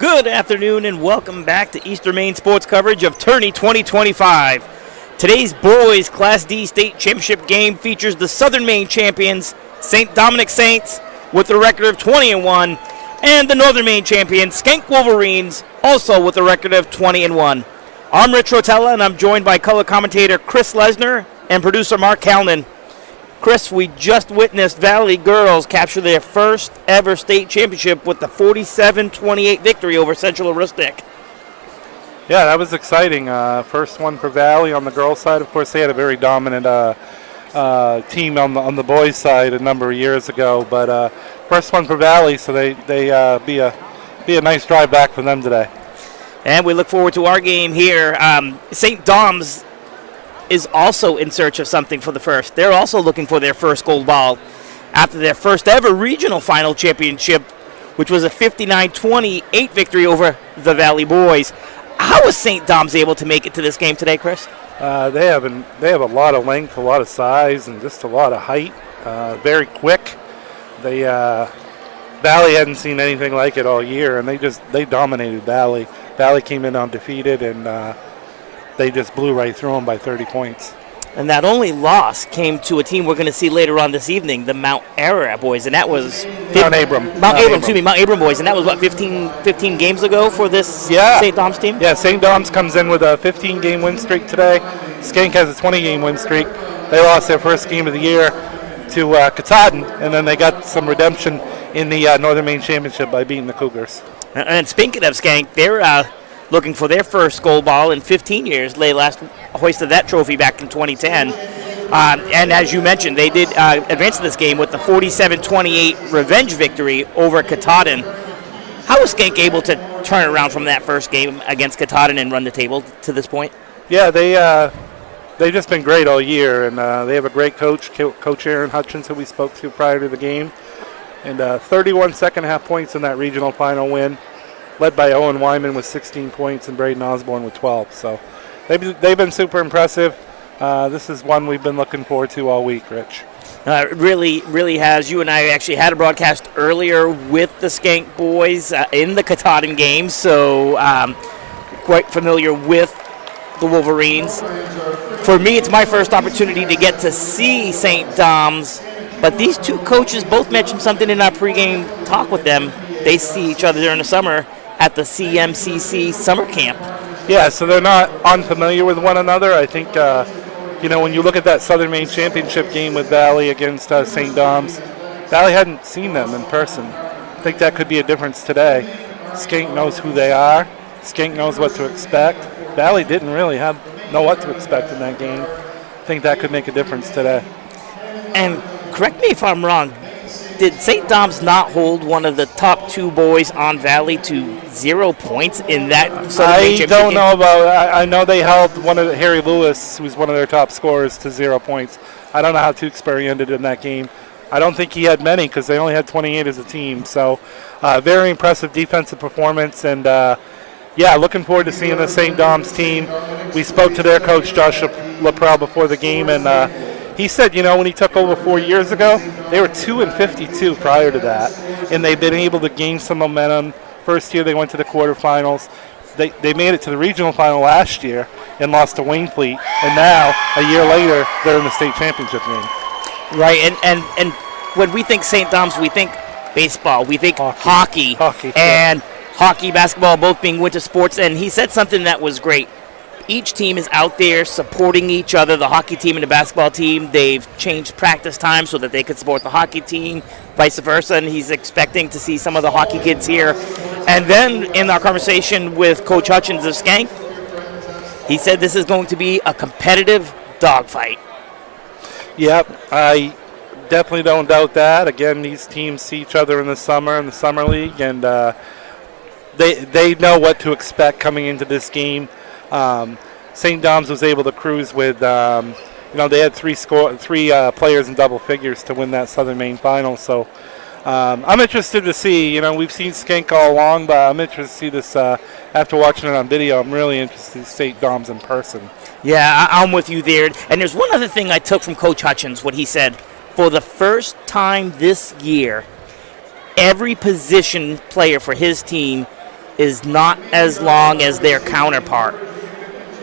Good afternoon and welcome back to Eastern Maine sports coverage of Tourney 2025. Today's boys Class D state championship game features the Southern Maine champions, St. Dominic Saints, with a record of 20-1, and the Northern Maine champions, Schenck Wolverines, also with a record of 20-1. I'm Rich Rotella, and I'm joined by color commentator Chris Lesner and producer Mark Calnan. Chris, we just witnessed Valley girls capture their first ever state championship with the 47-28 victory over Central Aroostook. Yeah, that was exciting. First one for Valley on the girls' side. Of course, they had a very dominant team on the boys' side a number of years ago. But first one for Valley, so they be a nice drive back for them today. And we look forward to our game here. St. Dom's is also in search of something for the first. They're also looking for their first gold ball after their first ever regional final championship, which was a 59-28 victory over the Valley boys. How was St. Dom's able to make it to this game today, Chris? They have a lot of length, a lot of size, and just a lot of height. Very quick. Valley hadn't seen anything like it all year, and they dominated Valley. Valley came in undefeated, and they just blew right through them by 30 points. And that only loss came to a team we're going to see later on this evening, the Mount Ararat boys, and that was Mount Abram boys, and that was, 15 games ago for this St. Dom's team? Yeah, St. Dom's comes in with a 15-game win streak today. Schenck has a 20-game win streak. They lost their first game of the year to Katahdin, and then they got some redemption in the Northern Maine Championship by beating the Cougars. And speaking of Schenck, they're looking for their first gold ball in 15 years. They last hoisted that trophy back in 2010. And as you mentioned, they did advance to this game with the 47-28 revenge victory over Katahdin. How was Schenck able to turn around from that first game against Katahdin and run the table to this point? Yeah, they've just been great all year, and they have a great coach, Coach Aaron Hutchins, who we spoke to prior to the game. And 31 second-half points in that regional final win, led by Owen Wyman with 16 points and Braden Osborne with 12. So they've been super impressive. This is one we've been looking forward to all week, Rich. It really has. You and I actually had a broadcast earlier with the Schenck boys in the Katahdin game, so quite familiar with the Wolverines. For me, it's my first opportunity to get to see St. Dom's, but these two coaches both mentioned something in our pregame talk with them. They see each other during the summer at the CMCC summer camp. Yeah, so they're not unfamiliar with one another. I think, when you look at that Southern Maine Championship game with Valley against St. Dom's, Valley hadn't seen them in person. I think that could be a difference today. Schenck knows who they are. Schenck knows what to expect. Valley didn't really know what to expect in that game. I think that could make a difference today. And correct me if I'm wrong, did St. Dom's not hold one of the top two boys on Valley to 0 points in that Southern Maine Championship game? Know about. I know they held Harry Lewis, who's one of their top scorers, to 0 points. I don't know how Tewksbury ended in that game. I don't think he had many because they only had 28 as a team. So, very impressive defensive performance, and looking forward to seeing the St. Dom's team. We spoke to their coach, Josh Laprelle, before the game, and he said, when he took over 4 years ago, they were 2-52 prior to that, and they've been able to gain some momentum. First year they went to the quarterfinals. They made it to the regional final last year and lost to Waynfleet, and now, a year later, they're in the state championship game. Right, and when we think St. Dom's, we think baseball, we think hockey and hockey, basketball, both being winter sports, and he said something that was great. Each team is out there supporting each other, the hockey team and the basketball team. They've changed practice time so that they could support the hockey team, vice versa, and he's expecting to see some of the hockey kids here. And then in our conversation with Coach Hutchins of Schenck, he said this is going to be a competitive dogfight. Yep, I definitely don't doubt that. Again, these teams see each other in the summer league, and they know what to expect coming into this game. St. Dom's was able to cruise with, they had three players in double figures to win that Southern Maine final. So I'm interested to see, we've seen Schenck all along, but I'm interested to see this after watching it on video. I'm really interested to see St. Dom's in person. Yeah, I'm with you there. And there's one other thing I took from Coach Hutchins, what he said. For the first time this year, every position player for his team is not as long as their counterpart.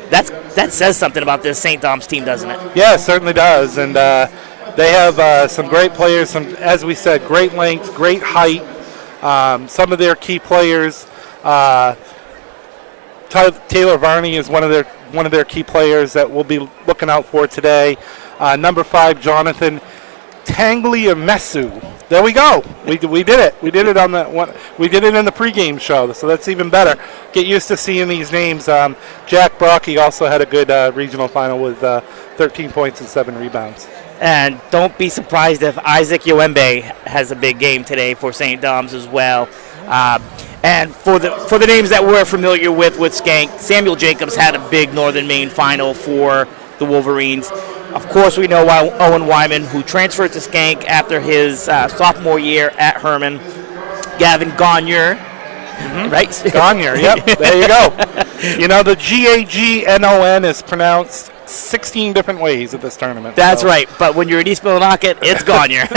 That says something about this St. Dom's team, doesn't it? Yeah, it certainly does. And they have some great players, some, as we said, great length, great height. Some of their key players, Taylor Varney is one of their key players that we'll be looking out for today. Number 5, Jonathan Tangliamesu. There we go. We did it. We did it on the one. We did it in the pregame show, so that's even better. Get used to seeing these names. Jack Brocky also had a good regional final with 13 points and 7 rebounds. And don't be surprised if Isaac Yoembe has a big game today for St. Dom's as well. And for the names that we're familiar with Schenck, Samuel Jacobs had a big Northern Maine final for the Wolverines. Of course, we know Owen Wyman, who transferred to Schenck after his sophomore year at Herman. Gavin Gagner, right? Gagner, yep, there you go. You know, the Gagnon is pronounced 16 different ways at this tournament. That's right, but when you're in East Millinocket, it's Gagner.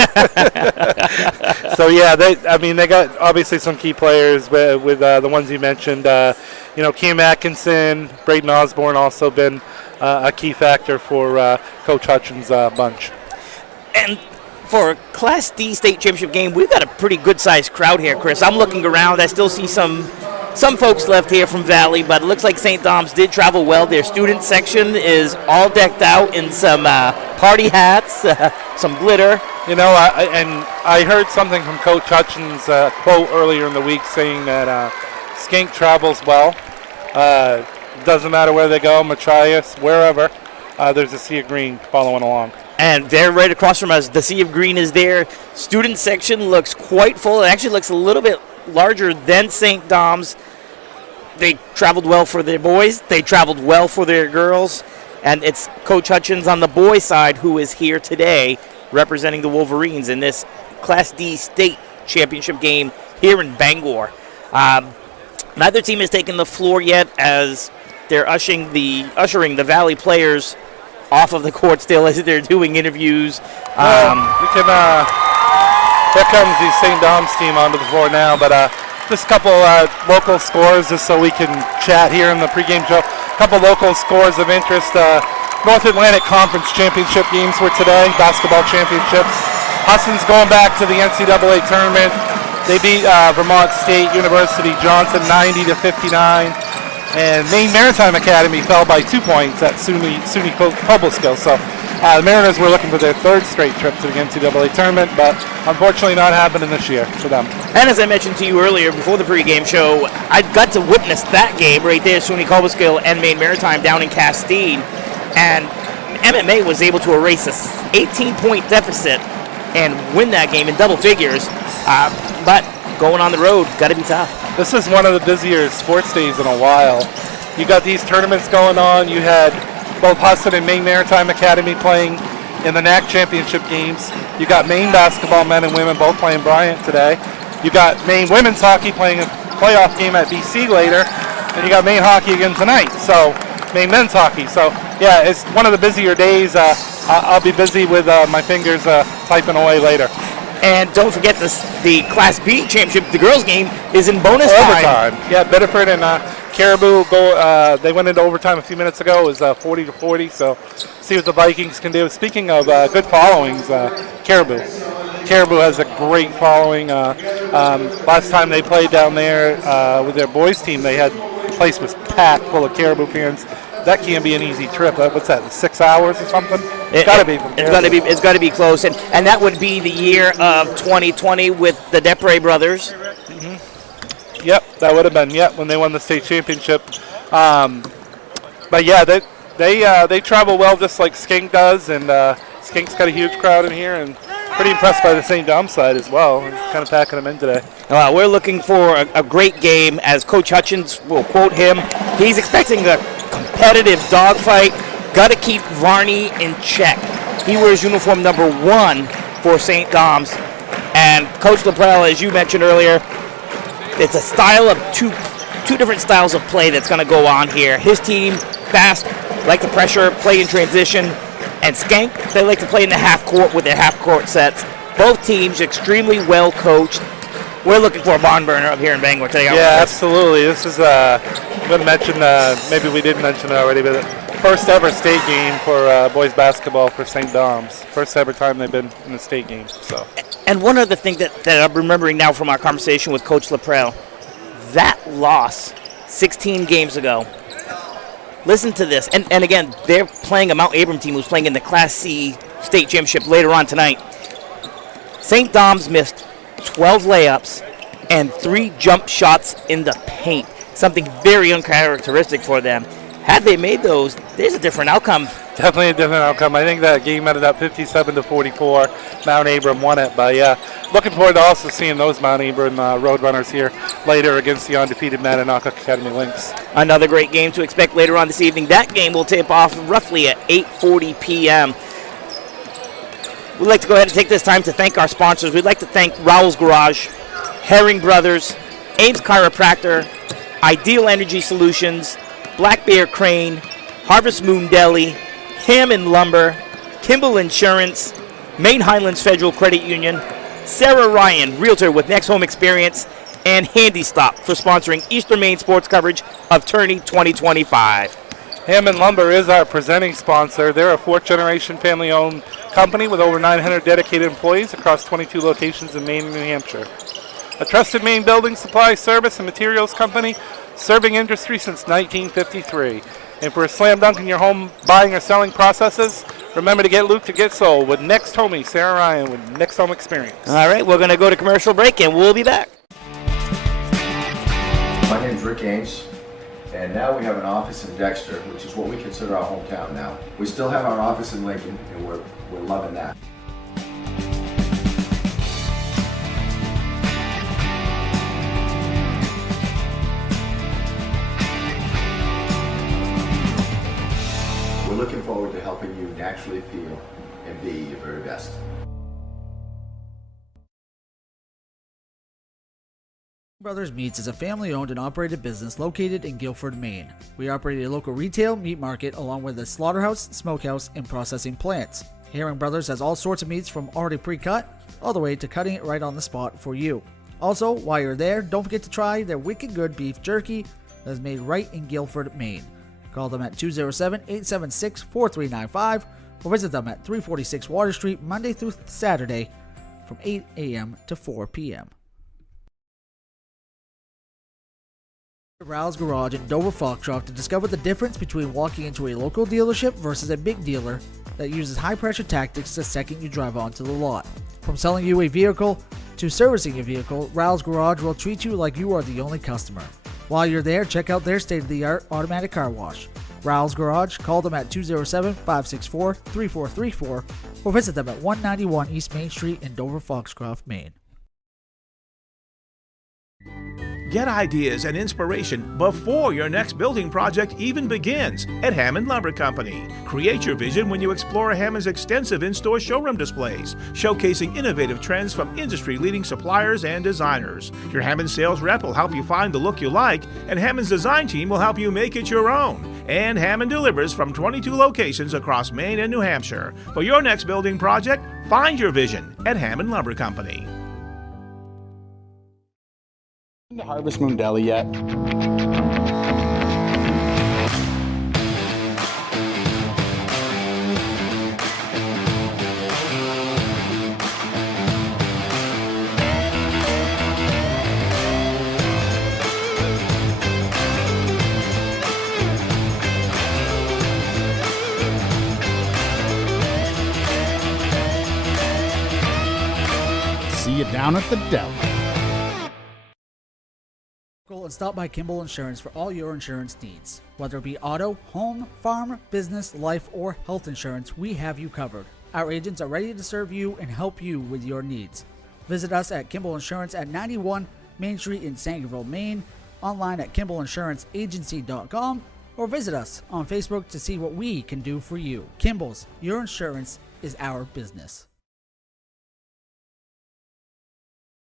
So, yeah, they got obviously some key players with the ones you mentioned. Cam Atkinson, Braden Osborne also been a key factor for Coach Hutchins' bunch. And for a Class D state championship game, we've got a pretty good-sized crowd here, Chris. I'm looking around. I still see some folks left here from Valley, but it looks like St. Dom's did travel well. Their student section is all decked out in some party hats, some glitter. You know, I heard something from Coach Hutchins' quote earlier in the week saying that Schenck travels well. Doesn't matter where they go, Machias, wherever, there's a sea of green following along. And they're right across from us. The sea of green is there. Student section looks quite full. It actually looks a little bit larger than St. Dom's. They traveled well for their boys. They traveled well for their girls. And it's Coach Hutchins on the boys' side who is here today representing the Wolverines in this Class D state championship game here in Bangor. Neither team has taken the floor yet as they're ushering the Valley players off of the court still as they're doing interviews. Here comes the St. Dom's team onto the floor now, but just a couple local scores just so we can chat here in the pregame show. A couple local scores of interest. North Atlantic Conference Championship games were today, basketball championships. Hudson's going back to the NCAA tournament. They beat Vermont State University Johnson 90-59. And Maine Maritime Academy fell by 2 points at SUNY Cobleskill. So the Mariners were looking for their 3rd straight trip to the NCAA tournament, but unfortunately not happening this year for them. And as I mentioned to you earlier before the pregame show, I got to witness that game right there, SUNY Cobleskill and Maine Maritime down in Castine. And MMA was able to erase a 18-point deficit and win that game in double figures. But going on the road, got to be tough. This is one of the busier sports days in a while. You got these tournaments going on. You had both Hudson and Maine Maritime Academy playing in the NAC championship games. You got Maine basketball men and women both playing Bryant today. You got Maine women's hockey playing a playoff game at BC later. And you got Maine hockey again tonight. So Maine men's hockey. So yeah, it's one of the busier days. I'll be busy with my fingers typing away later. And don't forget the Class B championship, the girls' game, is in bonus time. Yeah, Bedford and Caribou they went into overtime a few minutes ago. It was 40-40, so see what the Vikings can do. Speaking of good followings, Caribou has a great following. Last time they played down there with their boys' team, the place was packed full of Caribou fans. That can't be an easy trip. What's that, 6 hours or something? It's got to be. It's got to be close, and that would be the year of 2020 with the Depre brothers. Mm-hmm. Yep, that would have been when they won the state championship. But yeah, they travel well just like Schenck does, and Skenck's got a huge crowd in here, and pretty impressed by the St. Dom's side as well. We're kind of packing them in today. We're looking for a great game, as Coach Hutchins will quote him. He's expecting a competitive dogfight. Got to keep Varney in check. He wears uniform number 1 for St. Dom's. And Coach LaPrelle, as you mentioned earlier, it's a style of two different styles of play that's going to go on here. His team, fast, like to pressure, play in transition. And Schenck, they like to play in the half court with their half court sets. Both teams extremely well coached. We're looking for a barn burner up here in Bangor today. Yeah, absolutely. This is, I'm going to mention, maybe we didn't mention it already, but first ever state game for boys basketball for St. Dom's. First ever time they've been in the state game. So. And one other thing that I'm remembering now from our conversation with Coach LaPrelle, that loss 16 games ago. Listen to this. And again, they're playing a Mount Abram team who's playing in the Class C state championship later on tonight. St. Dom's missed 12 layups and 3 jump shots in the paint. Something very uncharacteristic for them. Had they made those, there's a different outcome. Definitely a different outcome. I think that game ended up 57-44. Mount Abram won it. But, yeah, looking forward to also seeing those Mount Abram Roadrunners here later against the undefeated Mananock Academy Lynx. Another great game to expect later on this evening. That game will tip off roughly at 8:40 p.m. We'd like to go ahead and take this time to thank our sponsors. We'd like to thank Rowell's Garage, Herring Brothers, Ames Chiropractor, Ideal Energy Solutions, Black Bear Crane, Harvest Moon Deli, Hammond Lumber, Kimball Insurance, Maine Highlands Federal Credit Union, Sarah Ryan, Realtor with Next Home Experience, and Handy Stop for sponsoring Eastern Maine sports coverage of Tourney 2025. Hammond Lumber is our presenting sponsor. They're a 4th-generation family-owned company with over 900 dedicated employees across 22 locations in Maine and New Hampshire. A trusted Maine building supply, service, and materials company serving industry since 1953. And for a slam dunk in your home buying or selling processes, remember to get Luke to get sold with Next Homie, Sarah Ryan with Next Home Experience. All right, we're going to go to commercial break, and we'll be back. My name's Rick Ames, and now we have an office in Dexter, which is what we consider our hometown now. We still have our office in Lincoln, and we're loving that. We're looking forward to helping you naturally feel and be your very best. Brothers Meats is a family-owned and operated business located in Guilford, Maine. We operate a local retail meat market along with a slaughterhouse, smokehouse, and processing plants. Herring Brothers has all sorts of meats from already pre-cut all the way to cutting it right on the spot for you. Also, while you're there, don't forget to try their wicked good beef jerky that is made right in Guilford, Maine. Call them at 207-876-4395 or visit them at 346 Water Street Monday through Saturday from 8 a.m. to 4 p.m. Rowell's Garage in Dover Foxcroft to discover the difference between walking into a local dealership versus a big dealer that uses high-pressure tactics the second you drive onto the lot. From selling you a vehicle to servicing your vehicle, Rowell's Garage will treat you like you are the only customer. While you're there, check out their state-of-the-art automatic car wash. Rowell's Garage, call them at 207-564-3434 or visit them at 191 East Main Street in Dover Foxcroft, Maine. Get ideas and inspiration before your next building project even begins at Hammond Lumber Company. Create your vision when you explore Hammond's extensive in-store showroom displays, showcasing innovative trends from industry-leading suppliers and designers. Your Hammond sales rep will help you find the look you like, and Hammond's design team will help you make it your own. And Hammond delivers from 22 locations across Maine and New Hampshire. For your next building project, find your vision at Hammond Lumber Company. To Harvest Moon Deli yet? See you down at the deli. And stop by Kimball Insurance for all your insurance needs. Whether it be auto, home, farm, business, life, or health insurance, we have you covered. Our agents are ready to serve you and help you with your needs. Visit us at Kimball Insurance at 91 Main Street in Sangerville, Maine, online at KimballInsuranceAgency.com, or visit us on Facebook to see what we can do for you. Kimball's, your insurance is our business.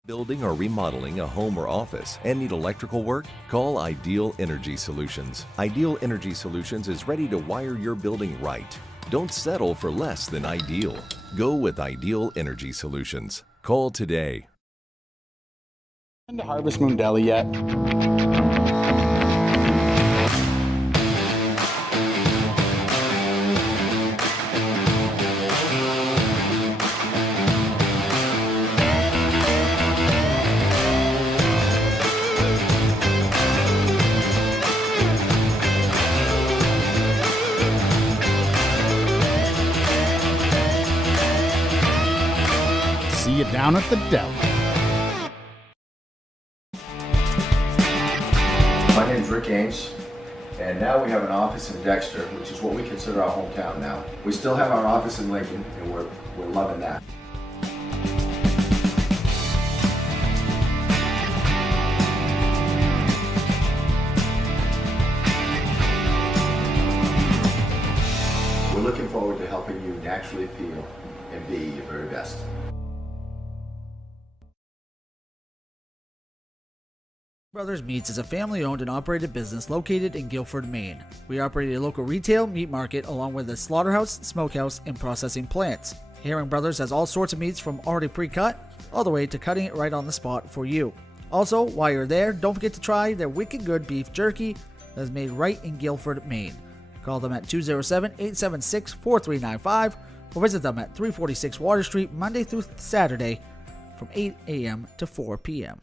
Building or remodeling a home or office and need electrical work? Call Ideal Energy Solutions. Ideal Energy Solutions is ready to wire your building right. Don't settle for less than ideal. Go with Ideal Energy Solutions. Call today. Been to Harvest Moon Deli yet? See you down at the deli. My name's Rick Ames, and now we have an office in Dexter, which is what we consider our hometown now. We still have our office in Lincoln, and we're loving that. We're looking forward to helping you naturally feel and be your very best. Brothers Meats is a family-owned and operated business located in Guilford, Maine. We operate a local retail meat market along with a slaughterhouse, smokehouse, and processing plants. Herring Brothers has all sorts of meats from already pre-cut all the way to cutting it right on the spot for you. Also, while you're there, don't forget to try their wicked good beef jerky that is made right in Guilford, Maine. Call them at 207-876-4395 or visit them at 346 Water Street Monday through Saturday from 8 a.m. to 4 p.m.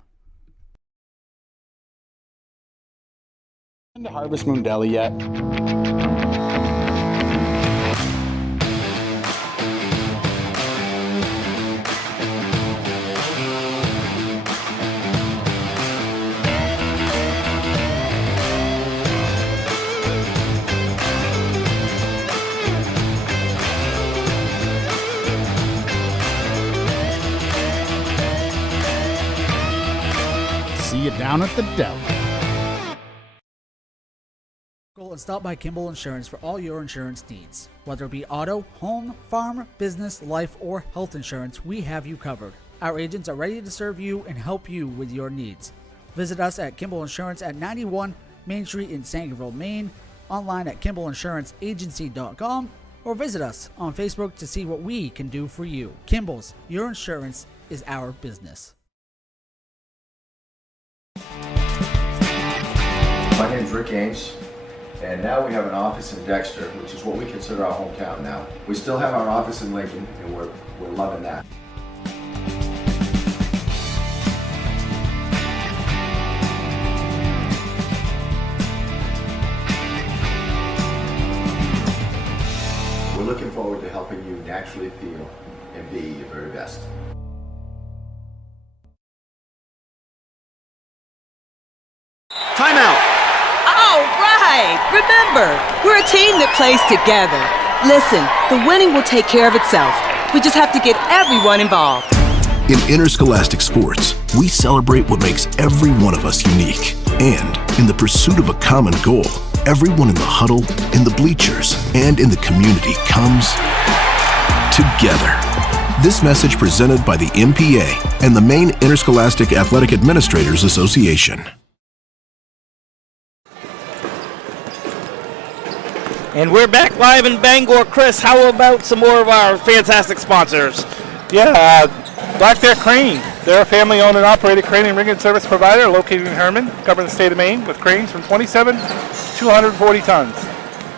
Been to Harvest Moon Deli yet? See you down at the deli. And stop by Kimball Insurance for all your insurance needs. Whether it be auto, home, farm, business, life, or health insurance, we have you covered. Our agents are ready to serve you and help you with your needs. Visit us at Kimball Insurance at 91 Main Street in Sangerville, Maine, online at KimballInsuranceAgency.com, or visit us on Facebook to see what we can do for you. Kimball's, your insurance is our business. My name's Rick Ames, and now we have an office in Dexter, which is what we consider our hometown now. We still have our office in Lincoln, and we're loving that. We're looking forward to helping you naturally feel and be your very best. Timeout! All right! Remember, we're a team that plays together. Listen, the winning will take care of itself. We just have to get everyone involved. In interscholastic sports, we celebrate what makes every one of us unique. And in the pursuit of a common goal, everyone in the huddle, in the bleachers, and in the community comes together. This message presented by the MPA and the Maine Interscholastic Athletic Administrators Association. And we're back live in Bangor. Chris, how about some more of our fantastic sponsors? Yeah, Black Bear Crane. They're a family-owned and operated crane and rigging service provider located in Herman, covering the state of Maine, with cranes from 27 to 240 tons.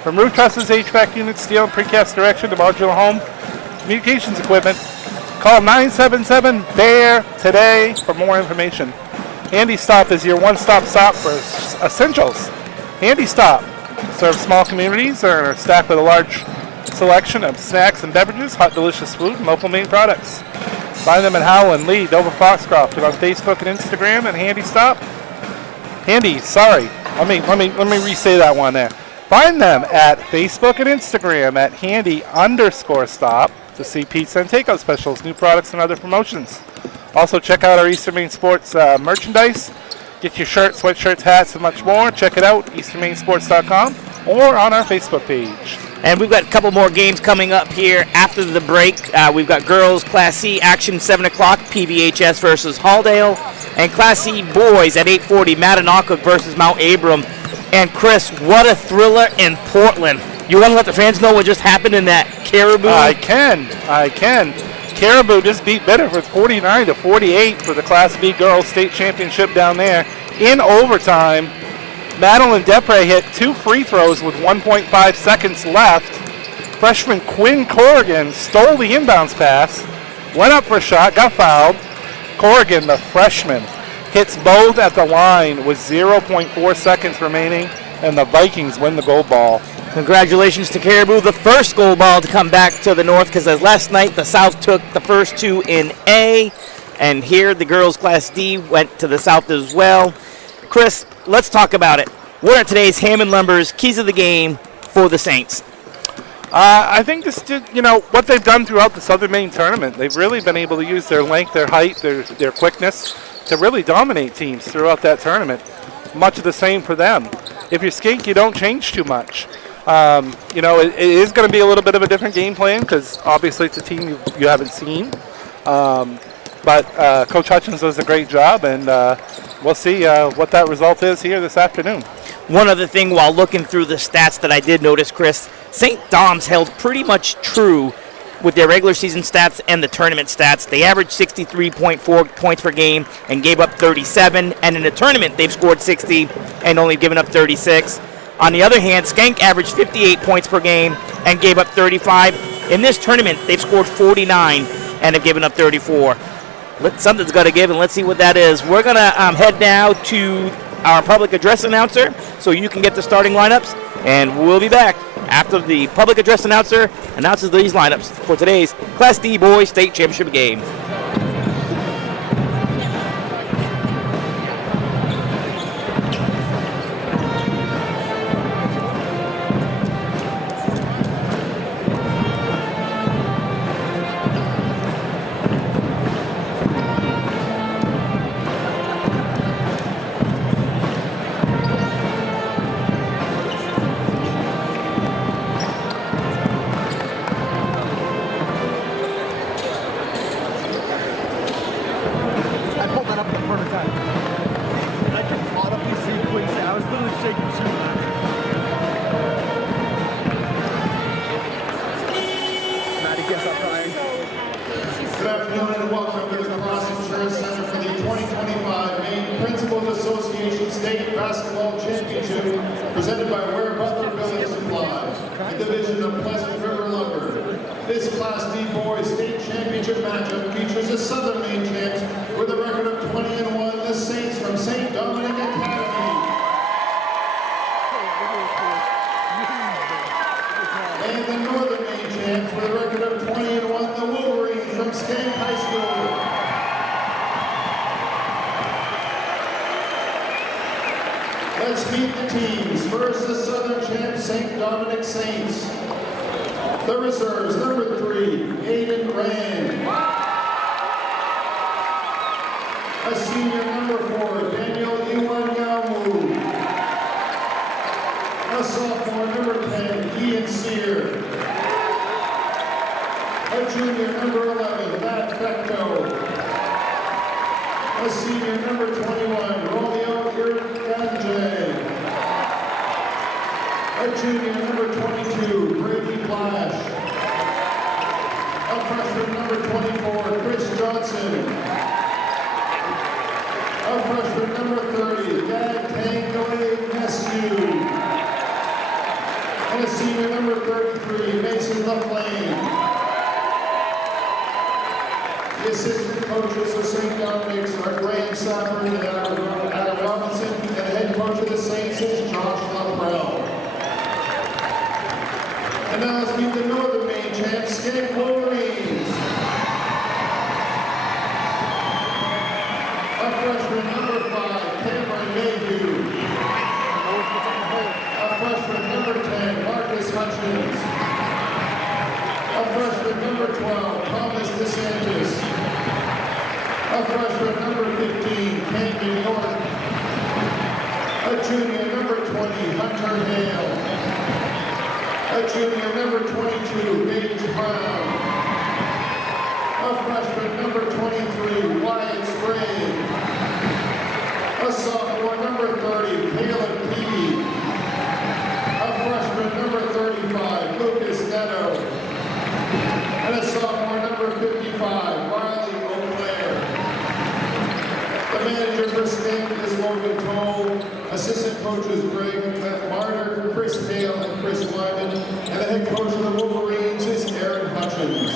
From roof trusses, HVAC units, steel and precast direction to modular home communications equipment, call 977-BEAR today for more information. Handy Stop is your one-stop shop for essentials. Handy Stop serves small communities and are stacked with a large selection of snacks and beverages, hot, delicious food, and local Maine products. Find them in Howland, Lee, Dover, Foxcroft, and on Facebook and Instagram at Handy Stop. Handy, sorry, let me re-say that one there. Find them at Facebook and Instagram at Handy_Stop to see pizza and takeout specials, new products, and other promotions. Also, check out our Eastern Maine Sports merchandise. Get your shirts, sweatshirts, hats, and much more. Check it out, easternmainsports.com, or on our Facebook page. And we've got a couple more games coming up here after the break. We've got girls Class C action 7 o'clock, PVHS versus Halldale, and Class C boys at 8:40, Mattanock versus Mount Abram. And Chris, what a thriller in Portland. You want to let the fans know what just happened in that Caribou? I can. Caribou just beat Biddeford 49-48 for the Class B Girls State Championship down there. In overtime, Madeline Depre hit 2 free throws with 1.5 seconds left. Freshman Quinn Corrigan stole the inbounds pass, went up for a shot, got fouled. Corrigan, the freshman, hits both at the line with 0.4 seconds remaining, and the Vikings win the gold ball. Congratulations to Caribou, the first gold ball to come back to the North, because as last night the South took the first 2 in A, and here the girls Class D went to the South as well. Chris, let's talk about it. What are today's Hammond Lumber's keys of the game for the Saints? I think this, what they've done throughout the Southern Maine tournament. They've really been able to use their length, their height, their quickness to really dominate teams throughout that tournament. Much of the same for them. If you're Schenck, you don't change too much. It is going to be a little bit of a different game plan because obviously it's a team you haven't seen. But Coach Hutchins does a great job, and we'll see what that result is here this afternoon. One other thing while looking through the stats that I did notice, Chris, St. Dom's held pretty much true with their regular season stats and the tournament stats. They averaged 63.4 points per game and gave up 37, and in the tournament they've scored 60 and only given up 36. On the other hand, Schenck averaged 58 points per game and gave up 35. In this tournament, they've scored 49 and have given up 34. Something's got to give, and let's see what that is. We're going to head now to our public address announcer so you can get the starting lineups, and we'll be back after the public address announcer announces these lineups for today's Class D Boys State Championship game. Assistant coaches Greg Marner, Chris Hale, and Chris Wyman. And the head coach of the Wolverines is Aaron Hutchins.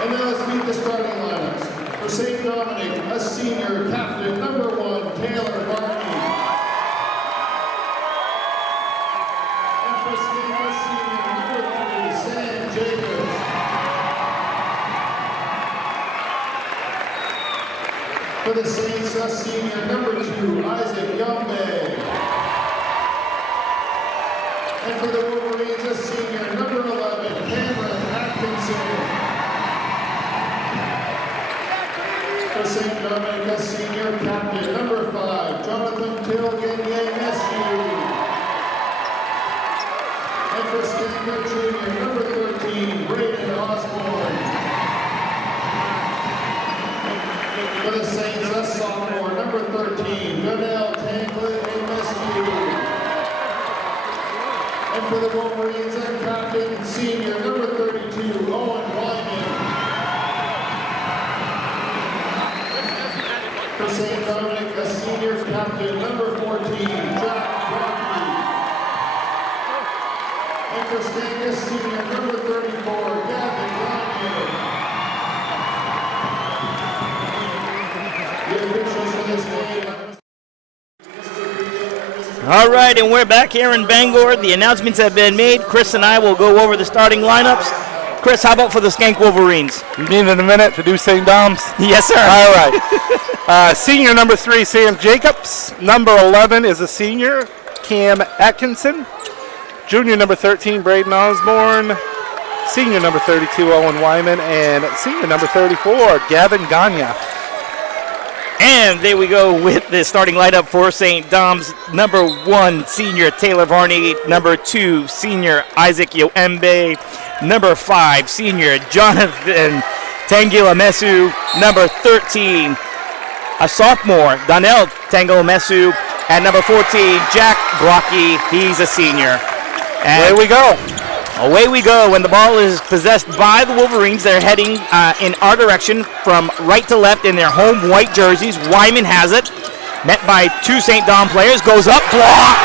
And now let's meet the starting lineups. For St. Dominic, a senior captain, number 1, Taylor Barney. And for Schenck, a senior, number 3, Sam Jacobs. For the Saints, a senior, number 2, Isaac Yombe. And for the Wolverines, a senior, number 11, Cameron Atkinson. For St. Dominic, a senior captain, number 5, Jonathan Tilganye-Mescu. And for Schenck, a junior, number 13, Braden Osborne. For the Saints, a sophomore, number 13, Donnell Tanglin-Mescu. And for the Wolverines, a captain, senior, number 32, Owen Wyman. For St. Dominic, a senior captain, number 14, Jack Rocky. And for Schenck, a senior, number 34, Gavin Gagne. The officials for this game. All right, and we're back here in Bangor. The announcements have been made. Chris and I will go over the starting lineups. Chris, how about for the Schenck Wolverines? You need a minute to do St. Dom's? Yes, sir. All right. Senior number 3, Sam Jacobs. Number 11 is a senior, Cam Atkinson. Junior number 13, Braden Osborne. Senior number 32, Owen Wyman. And senior number 34, Gavin Gagne. And there we go with the starting lineup for St. Dom's. Number 1, senior Taylor Varney. Number 2, senior Isaac Yoembe. Number 5, senior Jonathan Tanglin-Mescu. Number 13, a sophomore, Donnell Tanglin-Mescu. And number 14, Jack Brocky. He's a senior. And away we go. Away we go. When the ball is possessed by the Wolverines, they're heading in our direction from right to left in their home white jerseys. Wyman has it. Met by 2 St. Dom players. Goes up. Block.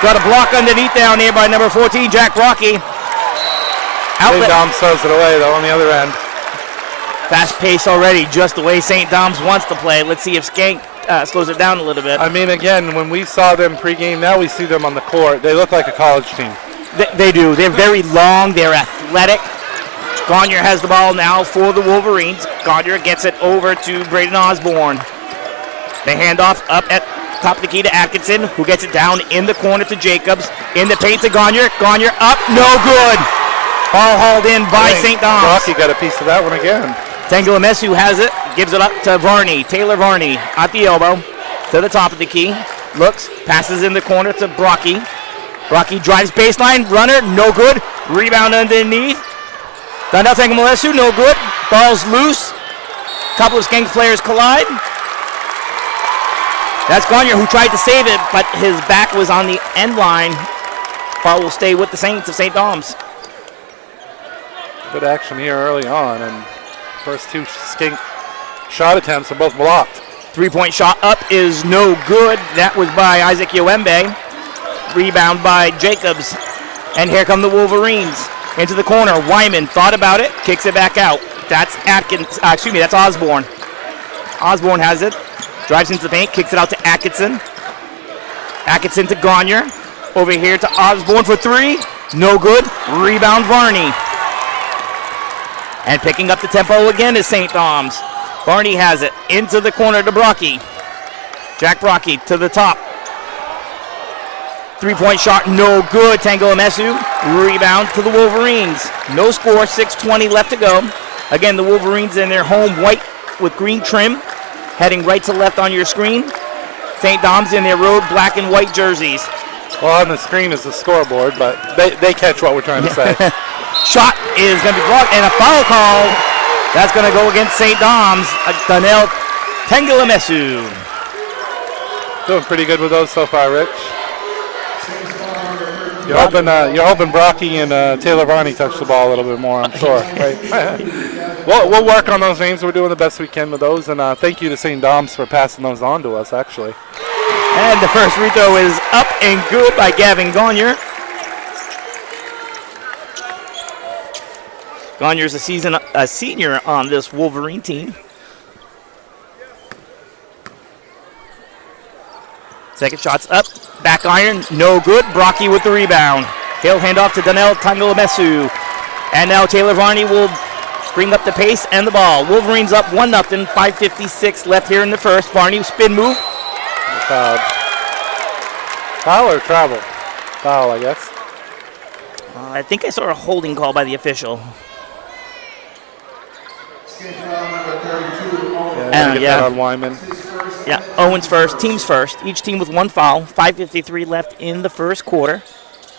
Got a block underneath down here by number 14, Jack Brocky. St. Dom's throws it away, though, on the other end. Fast pace already, just the way St. Dom's wants to play. Let's see if Schenck slows it down a little bit. I mean, again, when we saw them pregame, now we see them on the court. They look like a college team. They do. They're very long. They're athletic. Gagne has the ball now for the Wolverines. Gagne gets it over to Braden Osborne. The handoff up at top of the key to Atkinson, who gets it down in the corner to Jacobs. In the paint to Gagne. Gagne up. No good. Ball hauled in by St. Dom's. Rocky got a piece of that one again. Tanglin-Mescu has it. Gives it up to Varney. Taylor Varney at the elbow to the top of the key. Looks. Passes in the corner to Brocky. Brocky drives baseline, runner, no good. Rebound underneath. Donnell Tanglin-Mescu, no good. Ball's loose. Couple of Schenck players collide. That's Gagne who tried to save it, but his back was on the end line. Ball will stay with the Saints of St. Dom's. Good action here early on, and first 2 Schenck shot attempts are both blocked. 3-point shot up is no good. That was by Isaac Yoembe. Rebound by Jacobs. And here come the Wolverines. Into the corner. Wyman thought about it. Kicks it back out. That's that's Osborne. Osborne has it. Drives into the paint. Kicks it out to Atkinson. Atkinson to Gagne. Over here to Osborne for 3. No good. Rebound Varney. And picking up the tempo again is St. Dom's. Varney has it. Into the corner to Brocky. Jack Brocky to the top. 3-point shot, no good. Tanglin-Mescu. Rebound to the Wolverines. No score, 6:20 left to go. Again, the Wolverines in their home white with green trim. Heading right to left on your screen. St. Dom's in their road black and white jerseys. Well, on the screen is the scoreboard, but they catch what we're trying to say. Shot is going to be blocked, and a foul call. That's going to go against St. Dom's. Donnell Tanglin-Mescu. Doing pretty good with those so far, Rich. You're hoping Brocky and Taylor Varney touch the ball a little bit more, I'm sure. Right? We'll work on those names. We're doing the best we can with those. And thank you to St. Dom's for passing those on to us, actually. And the first free throw is up and good by Gavin Gagne. Gagne's a senior on this Wolverine team. Second shot's up, back iron, no good. Brocky with the rebound. He'll hand off to Donnell Tangolomesu. And now Taylor Varney will bring up the pace and the ball. Wolverines up 1-0, 5:56 left here in the first. Varney spin move. Foul or travel? Foul, I guess. I think I saw a holding call by the official. That on Wyman. Yeah, Owens first, teams first. Each team with one foul. 5:53 left in the first quarter.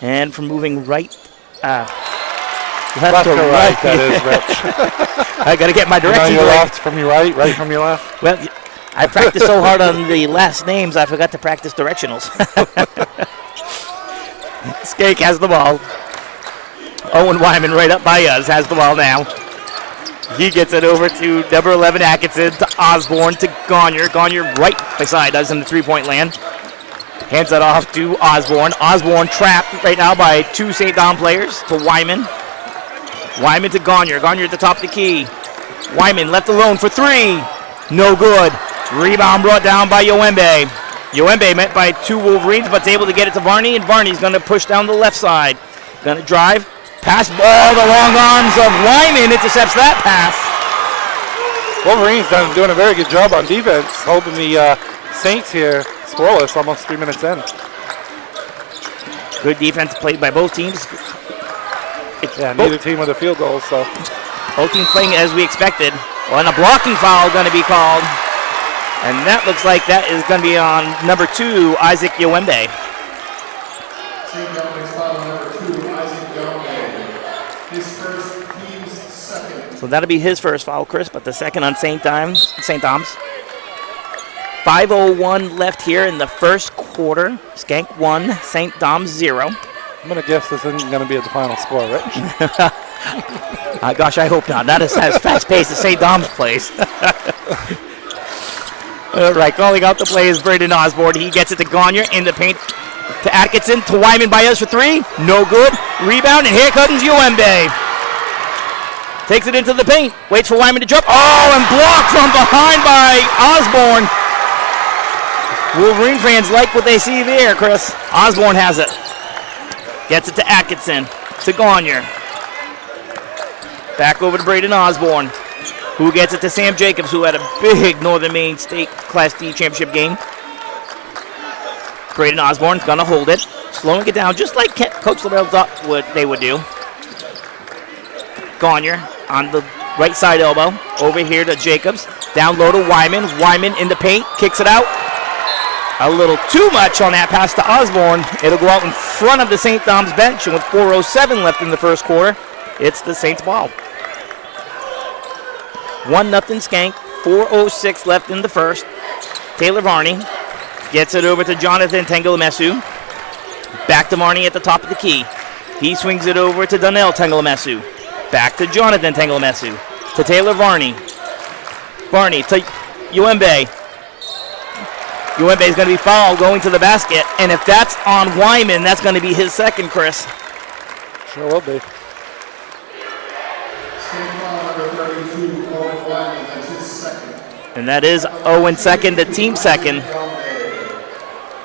And from moving right, left to right. That is Rich. I got to get my directions your right. left from your right from your left. Well, I practiced so hard on the last names, I forgot to practice directionals. Schenck has the ball. Owen Wyman right up by us has the ball now. He gets it over to number 11 Atkinson, to Osborne, to Gagne. Gagne right beside us in the three-point land. Hands that off to Osborne. Osborne trapped right now by two St. Dom players to Wyman. Wyman to Gagne. Gagne at the top of the key. Wyman left alone for three. No good. Rebound brought down by Yoembe. Yoembe met by two Wolverines, but is able to get it to Varney, and Varney's going to push down the left side. Going to drive. Pass ball, the long arms of Wyman intercepts that pass. Wolverines doing a very good job on defense, holding the Saints here scoreless almost 3 minutes in. Good defense played by both teams. Neither team with a field goal, so. Both teams playing as we expected. Well, and a blocking foul going to be called. And that looks like that is going to be on number 2, Isaac Yoembe. So that'll be his first foul, Chris, but the second on St. Dom's. 5:01 left here in the first quarter. Schenck 1, St. Dom's 0. I'm going to guess this isn't going to be at the final score, right? Gosh, I hope not. Not as fast-paced as St. Dom's plays. All right, calling out the play is Braden Osborne. He gets it to Gagne in the paint. To Atkinson, to Wyman by us for three. No good. Rebound, and here comes Yoembe. Takes it into the paint. Waits for Wyman to jump. Oh, and blocked from behind by Osborne. Wolverine fans like what they see there, Chris. Osborne has it. Gets it to Atkinson. To Gagne. Back over to Braden Osborne, who gets it to Sam Jacobs, who had a big Northern Maine State Class D championship game. Braden Osborne's going to hold it, slowing it down, just like Coach LaBelle thought they would do. Gagne on the right side elbow, over here to Jacobs. Down low to Wyman. Wyman in the paint, kicks it out. A little too much on that pass to Osborne. It'll go out in front of the St. Dom's bench, and with 4:07 left in the first quarter, it's the Saints' ball. 1-0 Schenck, 4:06 left in the first. Taylor Varney gets it over to Jonathan Tangolomesu. Back to Varney at the top of the key. He swings it over to Donnell Tangolomesu. Back to Jonathan Tangolomesu. To Taylor Varney. Varney to Yoembe. Yoembe is going to be fouled going to the basket. And if that's on Wyman, that's going to be his second, Chris. Sure will be. And that is Owen second, the team second.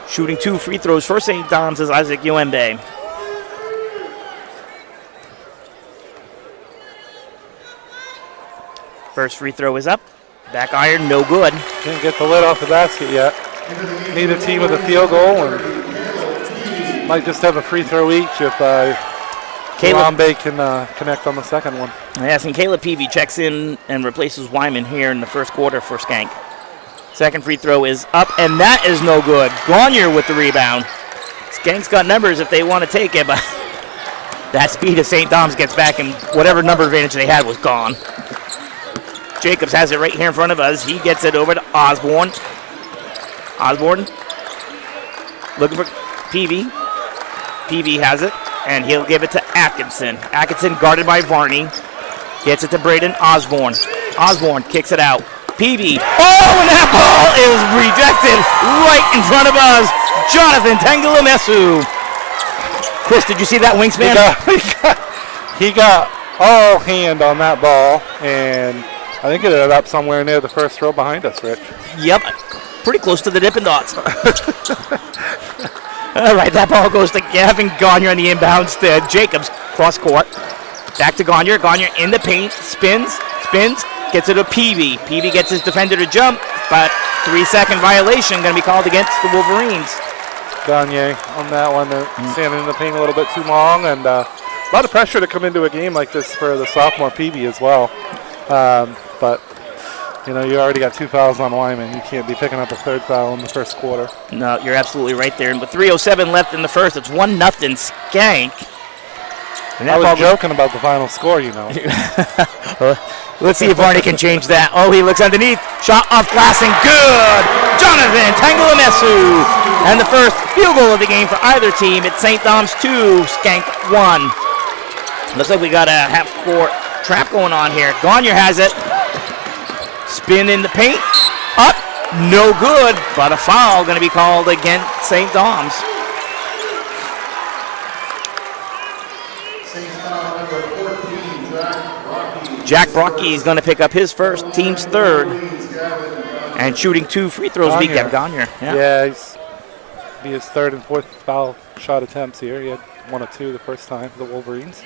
Shooting 2 free throws for St. Dom's is Isaac Yoembe. First free throw is up. Back iron, no good. Didn't get the lid off the basket yet. Neither team with a field goal, and might just have a free throw each if Caleb can connect on the second one. Yes, and Caleb Peavy checks in and replaces Wyman here in the first quarter for Schenck. Second free throw is up, and that is no good. Gagne with the rebound. Skenk's got numbers if they want to take it, but that speed of St. Dom's gets back, and whatever number advantage they had was gone. Jacobs has it right here in front of us. He gets it over to Osborne. Osborne looking for Peavy. Peavy has it. and he'll give it to Atkinson. Atkinson guarded by Varney. Gets it to Braden Osborne. Osborne kicks it out. Peavy. Oh, and that ball is rejected right in front of us. Jonathan Tangalamesu. Chris, did you see that wingspan? He got all hand on that ball, and I think it ended up somewhere near the first row behind us, Rich. Yep, pretty close to the Dippin' Dots. All right, that ball goes to Gavin Gagne on the inbound instead. Jacobs cross court. Back to Gagne. Gagne in the paint. Spins. Gets it to Peavy. Peavy gets his defender to jump, but 3-second violation going to be called against the Wolverines. Gagne on that one. They're standing in the paint a little bit too long, and a lot of pressure to come into a game like this for the sophomore Peavy as well. But you know, you already got 2 fouls on Wyman. You can't be picking up a 3rd foul in the first quarter. No, you're absolutely right there. And with 3:07 left in the first, it's 1-0 Schenck. And I was joking about the final score, you know. Let's see if Varney can change that. Oh, he looks underneath. Shot off glass and good. Jonathan Tangalamesu. And the first field goal of the game for either team. It's St. Dom's 2, Schenck 1. Looks like we got a half-court trap going on here. Gagne has it. Spin in the paint. Up. No good. But a foul going to be called against St. Dom's. Jack Brocky is going to pick up his first, team's 3rd. And shooting 2 free throws will be Gagne. Yeah, he's be his 3rd and 4th foul shot attempts here. He had 1 or 2 the first time for the Wolverines.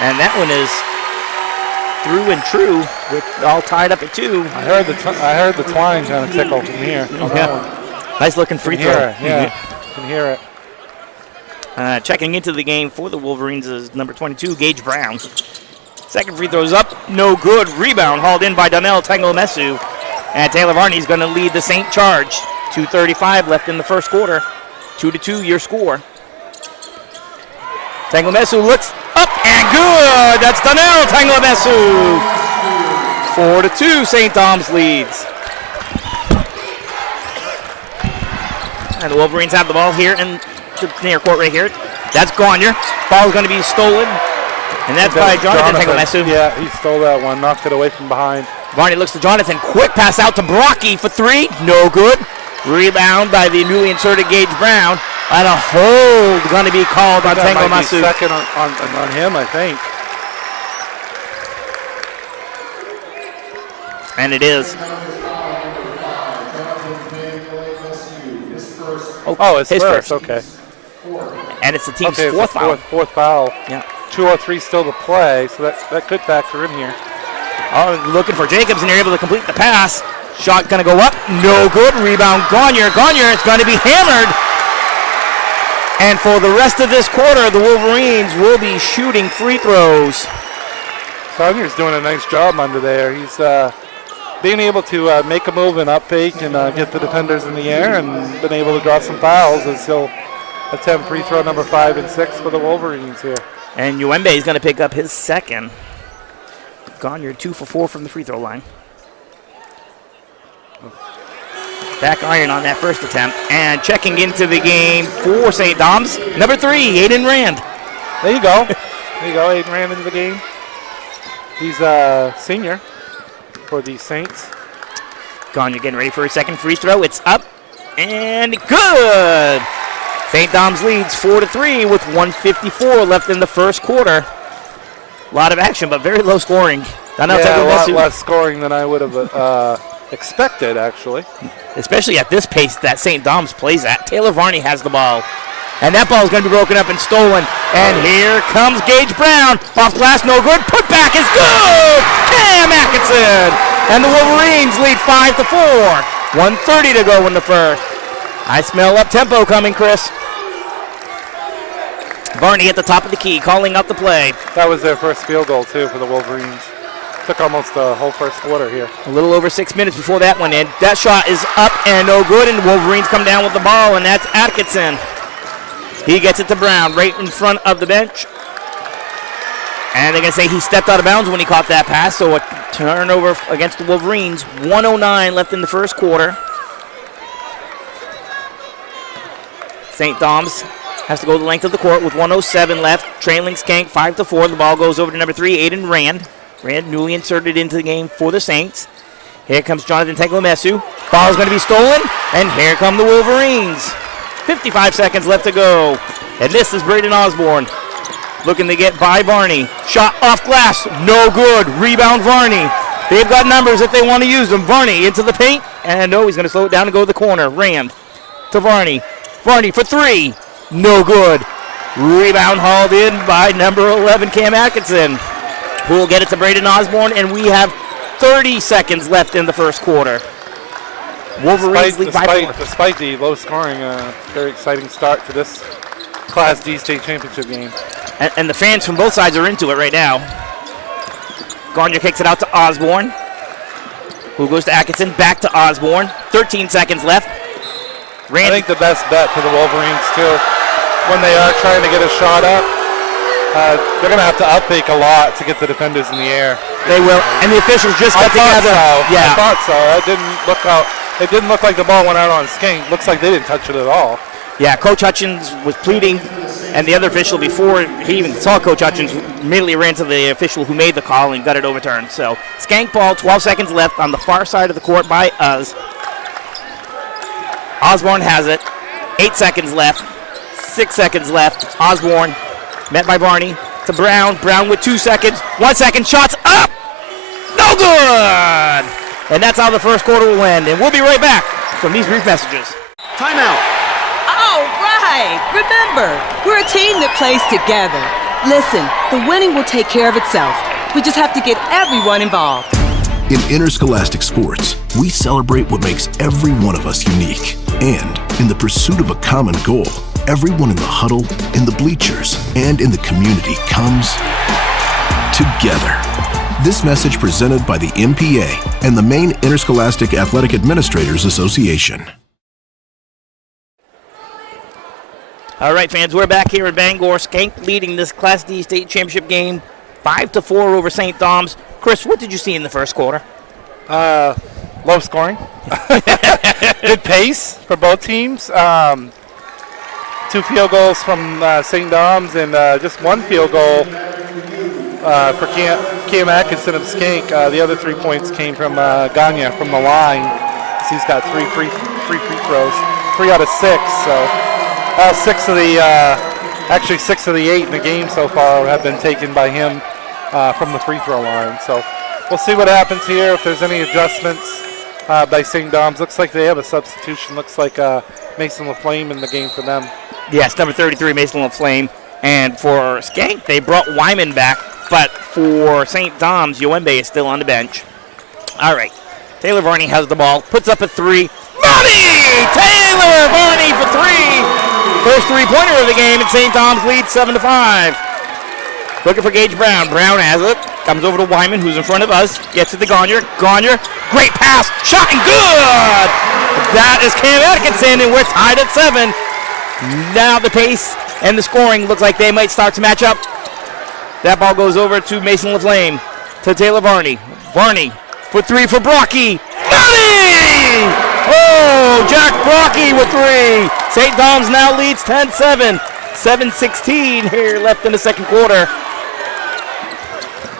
And that one is through and true, with all tied up at 2. I heard the twine kind of tickle from here. Nice looking free throw. Yeah, can hear it. Checking into the game for the Wolverines is number 22, Gage Brown. Second free throw's up, no good. Rebound hauled in by Donnell Tangalamesu. And Taylor Varney's going to lead the St. charge. 2:35 left in the first quarter. 2-2 your score. Tangalamesu looks up and good. That's Donnell Tangalamesu. 4-2 St. Dom's leads. And the Wolverines have the ball here in the near court right here. That's Gagne. Ball is going to be stolen. And that's by Jonathan Tangalamesu. Yeah, he stole that one, knocked it away from behind. Varney looks to Jonathan. Quick pass out to Brocky for 3. No good. Rebound by the newly inserted Gage Brown. And a hold going to be called on Tangalamesu. Second on him, I think. And it is. Oh, it's his first. Okay. And it's the team's 4th foul. Fourth foul. Yeah. 2:03 still to play, so that could factor in here. Oh, looking for Jacobs, and they're able to complete the pass. Shot going to go up. No good. Rebound Gagne. Gagne, it's going to be hammered. And for the rest of this quarter, the Wolverines will be shooting free throws. Gagne's doing a nice job under there. He's being able to make a move and up fake and get the defenders in the air, and been able to draw some fouls as he'll attempt free throw number 5 and 6 for the Wolverines here. And Uembe is going to pick up his second. Gagne 2 for 4 from the free throw line. Back iron on that first attempt. And checking into the game for St. Dom's, number 3, Aiden Rand. There you go. Aiden Rand into the game. He's a senior for the Saints. Gagne getting ready for his second free throw. It's up and good. St. Dom's leads 4-3 with 1:54 left in the first quarter. A lot of action, but very low scoring. A lot less scoring than I would have expected, actually. Especially at this pace that St. Dom's plays at. Taylor Varney has the ball. And that ball is going to be broken up and stolen. And here comes Gage Brown. Off glass, no good. Put back is good. Cam Atkinson. And the Wolverines lead 5-4. 1:30 to go in the first. I smell up tempo coming, Chris. Varney at the top of the key, calling out the play. That was their first field goal, too, for the Wolverines. Took almost the whole first quarter here. A little over 6 minutes before that one in. That shot is up and no good, and the Wolverines come down with the ball, and that's Atkinson. He gets it to Brown right in front of the bench. And they're going to say he stepped out of bounds when he caught that pass, so a turnover against the Wolverines. 1:09 left in the first quarter. St. Dom's has to go the length of the court with 1:07 left. Trailing Schenck 5-4. The ball goes over to number 3, Aiden Rand. Rand newly inserted into the game for the Saints. Here comes Jonathan Teglomesu. Ball is going to be stolen, and here come the Wolverines. 55 seconds left to go. And this is Braden Osborne looking to get by Varney. Shot off glass, no good. Rebound Varney. They've got numbers if they want to use them. Varney into the paint, and no, he's going to slow it down and go to the corner. Rand to Varney. Varney for 3, no good. Rebound hauled in by number 11, Cam Atkinson, who will get it to Braden Osborne, and we have 30 seconds left in the first quarter. Wolverines lead by 4. Despite the low scoring, very exciting start to this Class D state championship game. And the fans from both sides are into it right now. Garnier kicks it out to Osborne, who goes to Atkinson, back to Osborne. 13 seconds left. I think the best bet for the Wolverines, too, when they are trying to get a shot up, they're going to have to up-fake a lot to get the defenders in the air. They will, and the officials just got together. I thought so. It didn't look like the ball went out on Schenck. Looks like they didn't touch it at all. Yeah, Coach Hutchins was pleading, and the other official, before he even saw Coach Hutchins, immediately ran to the official who made the call and got it overturned. So Schenck ball, 12 seconds left on the far side of the court by us. Osborne has it. 8 seconds left. 6 seconds left. Osborne met by Varney to Brown. Brown with 2 seconds. 1 second. Shots up. No good. And that's how the first quarter will end. And we'll be right back from these brief messages. Timeout. All right. Remember, we're a team that plays together. Listen, the winning will take care of itself. We just have to get everyone involved. In interscholastic sports, we celebrate what makes every one of us unique. And in the pursuit of a common goal, everyone in the huddle, in the bleachers, and in the community comes together. This message presented by the MPA and the Maine Interscholastic Athletic Administrators Association. All right, fans, we're back here in Bangor. Schenck leading this Class D state championship game 5-4 over St. Dom's. Chris, what did you see in the first quarter? Low scoring. Good pace for both teams. 2 field goals from St. Dom's and just 1 field goal for Cam Atkinson of Schenck. The other 3 points came from Gagne from the line. So he's got 3 free throws, 3 out of 6. So 6 of the 8 in the game so far have been taken by him from the free throw line. So we'll see what happens here, if there's any adjustments by St. Dom's. Looks like they have a substitution. Looks like Mason LaFlame in the game for them. Yes, number 33, Mason LaFlame. And for Schenck, they brought Wyman back. But for St. Dom's, Yoembe is still on the bench. All right. Taylor Varney has the ball. Puts up a 3. Varney! Taylor Varney for 3! First 3-pointer of the game, and St. Dom's leads 7-5. Looking for Gage Brown. Brown has it. Comes over to Wyman, who's in front of us. Gets it to Gagne. Gagne, great pass. Shot and good! That is Cam Atkinson, and we're tied at 7. Now the pace and the scoring looks like they might start to match up. That ball goes over to Mason LaFlame. To Taylor Varney. Varney for 3 for Brocky. Money! Oh, Jack Brocky with 3. St. Dom's now leads 10-7. 7:16 here left in the second quarter.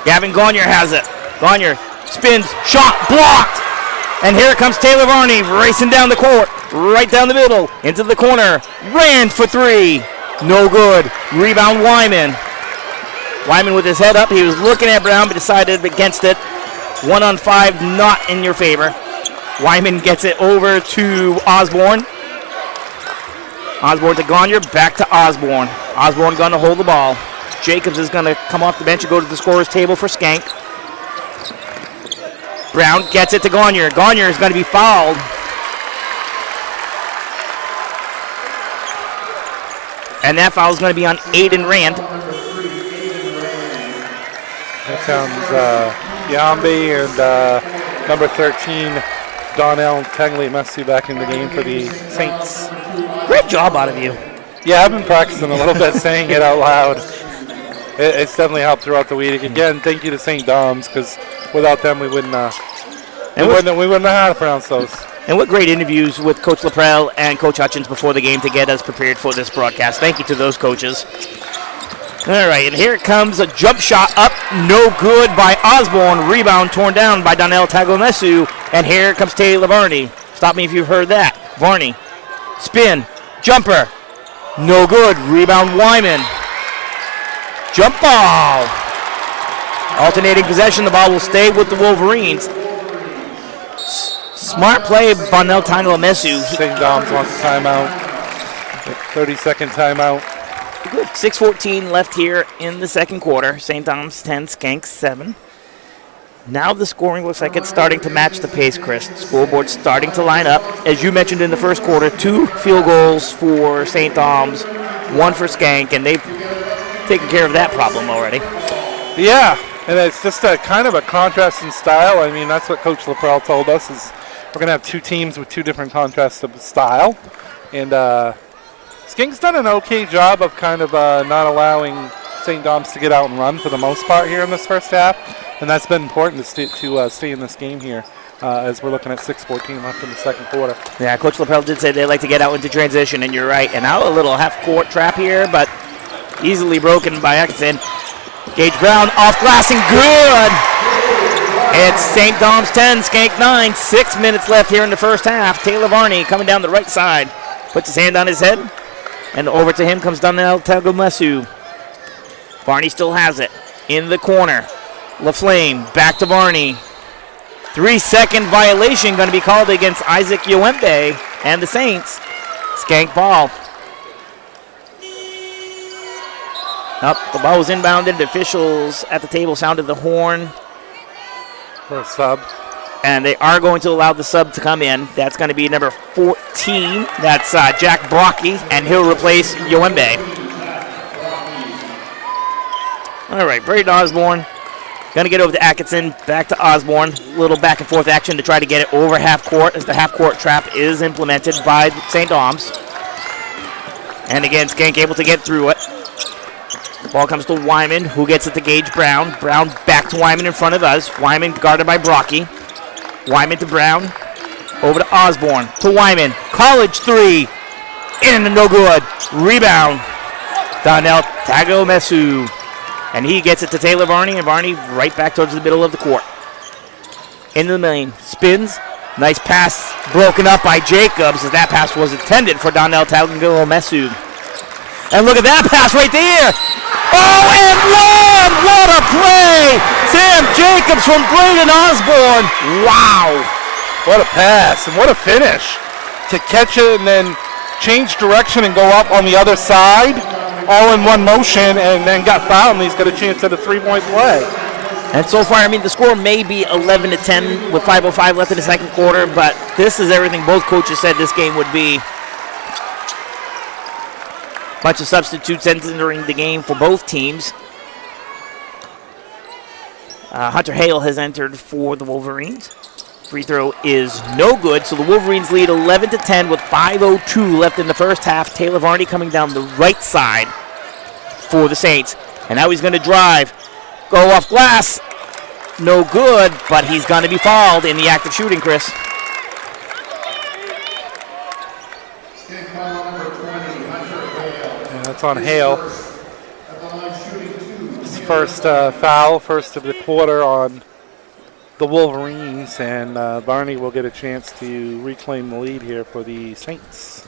Gavin Gagne has it. Gagne spins, shot, blocked. And here comes Taylor Varney racing down the court, right down the middle, into the corner. Rand for 3. No good. Rebound Wyman. Wyman with his head up. He was looking at Brown, but decided against it. 1-on-5, not in your favor. Wyman gets it over to Osborne. Osborne to Gagne, back to Osborne. Osborne going to hold the ball. Jacobs is going to come off the bench and go to the scorer's table for Schenck. Brown gets it to Gagne. Gagne is going to be fouled. And that foul is going to be on Aiden Rand. Here comes Yambi and number 13, Donnell Tangley Messi back in the game for the Saints. Great job out of you. Yeah, I've been practicing a little bit saying it out loud. It's definitely helped throughout the week. Again, thank you to St. Dom's, because without them we wouldn't We wouldn't know how to pronounce those. And what great interviews with Coach Laprelle and Coach Hutchins before the game to get us prepared for this broadcast. Thank you to those coaches. All right, and here it comes. A jump shot up, no good by Osborne. Rebound torn down by Donnell Tagomesu. And here comes Taylor Varney. Stop me if you've heard that. Varney, spin, jumper, no good. Rebound Wyman. Jump ball. Alternating possession, the ball will stay with the Wolverines. Smart play by Donnell Tagomesu. St. Dom's wants a timeout. 30-second timeout. Good. 6:14 left here in the second quarter. St. Dom's 10, Schenck 7. Now the scoring looks like it's starting to match the pace, Chris. The scoreboard's starting to line up. As you mentioned in the first quarter, 2 field goals for St. Dom's, 1 for Schenck, and they've taken care of that problem already. Yeah, and it's just a kind of a contrast in style. I mean, that's what Coach Laprelle told us, is we're going to have 2 teams with 2 different contrasts of style. And Skenk's done an okay job of kind of not allowing St. Dom's to get out and run for the most part here in this first half. And that's been important to stay in this game here as we're looking at 6:14 left in the second quarter. Yeah, Coach Laprelle did say they like to get out into transition, and you're right. And now a little half-court trap here, but easily broken by Atkinson. Gage Brown off glass and good. It's St. Dom's 10, Schenck 9. 6 minutes left here in the first half. Taylor Varney coming down the right side. Puts his hand on his head, and over to him comes Donnell Tagomesu. Varney still has it in the corner. LaFlame back to Varney. 3-second violation going to be called against Isaac Yoembe and the Saints. Schenck ball. Up, the ball was inbounded. The officials at the table sounded the horn. For a sub. And they are going to allow the sub to come in. That's going to be number 14. That's Jack Brocky, and he'll replace Yoembe. All right, Braden Osborne going to get over to Atkinson, back to Osborne. Little back and forth action to try to get it over half court as the half court trap is implemented by St. Dom's. And again, Schenck able to get through it. The ball comes to Wyman, who gets it to Gage Brown. Brown back to Wyman in front of us. Wyman guarded by Brocky. Wyman to Brown. Over to Osborne. To Wyman. College 3. In and no good. Rebound. Donnell Tagomesu. And he gets it to Taylor Varney, and Varney right back towards the middle of the court. Into the lane. Spins. Nice pass broken up by Jacobs, as that pass was intended for Donnell Tagomesu. And look at that pass right there. Oh, and one! What a play! Sam Jacobs from Braden Osborne. Wow. What a pass and what a finish. To catch it and then change direction and go up on the other side, all in one motion, and then got fouled, and he's got a chance at a 3-point play. And so far, I mean, the score may be 11-10 with 5:05 left in the second quarter, but this is everything both coaches said this game would be. Bunch of substitutes entering the game for both teams. Hunter Hale has entered for the Wolverines. Free throw is no good, so the Wolverines lead 11-10 with 5:02 left in the first half. Taylor Varney coming down the right side for the Saints. And now he's going to drive. Go off glass. No good, but he's going to be fouled in the act of shooting, Chris. Yeah, that's on Hale. His first foul, first of the quarter on the Wolverines, and Varney will get a chance to reclaim the lead here for the Saints.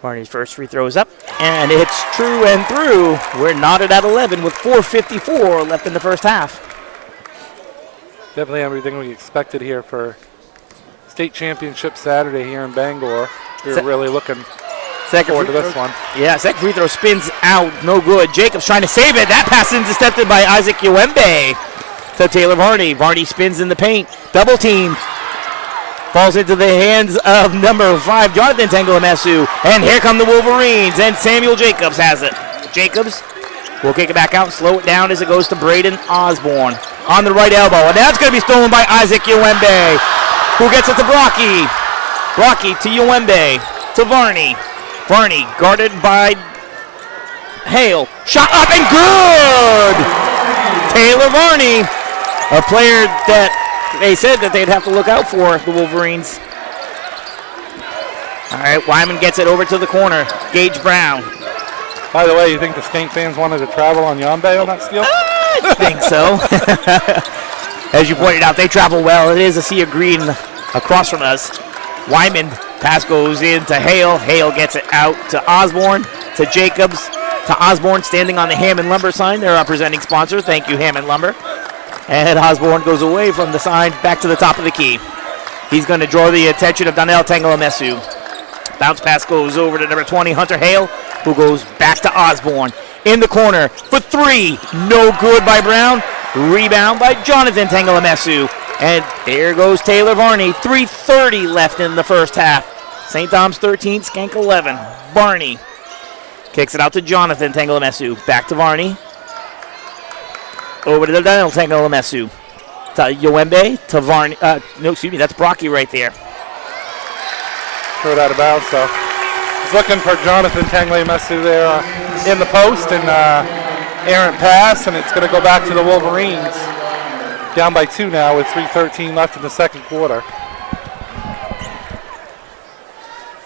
Varney's first free throw is up, and it's true and through. We're knotted at 11 with 4:54 left in the first half. Definitely everything we expected here for state championship Saturday here in Bangor. We're really looking forward to this one. Yeah, second free throw spins out, no good. Jacobs trying to save it. That pass intercepted by Isaac Yoembe to Taylor Varney. Varney spins in the paint, double team. Falls into the hands of number 5, Jonathan Tagomesu. And here come the Wolverines, and Samuel Jacobs has it. Jacobs will kick it back out and slow it down as it goes to Braden Osborne on the right elbow. And that's going to be stolen by Isaac Yoembe, who gets it to Brocky. Brocky to Yoembe, to Varney. Varney guarded by Hale. Shot up and good! Taylor Varney, a player that they said that they'd have to look out for the Wolverines. All right, Wyman gets it over to the corner. Gage Brown. By the way, you think the Schenck fans wanted to travel on Yonbe on that steal? I think so. As you pointed out, they travel well. It is a sea of green across from us. Wyman, pass goes in to Hale. Hale gets it out to Osborne, to Jacobs, to Osborne standing on the Hammond Lumber sign. They're our presenting sponsor. Thank you, Hammond Lumber. And Osborne goes away from the sign back to the top of the key. He's going to draw the attention of Donnell Tangalomesu. Bounce pass goes over to number 20, Hunter Hale, who goes back to Osborne. In the corner for three. No good by Brown. Rebound by Jonathan Tangalomesu. And there goes Taylor Varney. 3:30 left in the first half. St. Dom's 13, Schenck 11. Varney kicks it out to Jonathan Tangalomesu. Back to Varney. Over to the Daniel Tangalomesu. To Yoembe, to Varney. No, excuse me, that's Brocky right there. Throw it out of bounds, so. He's looking for Jonathan Tangalomesu there in the post, and errant pass, and it's going to go back to the Wolverines. Down by 2 now with 3:13 left in the second quarter.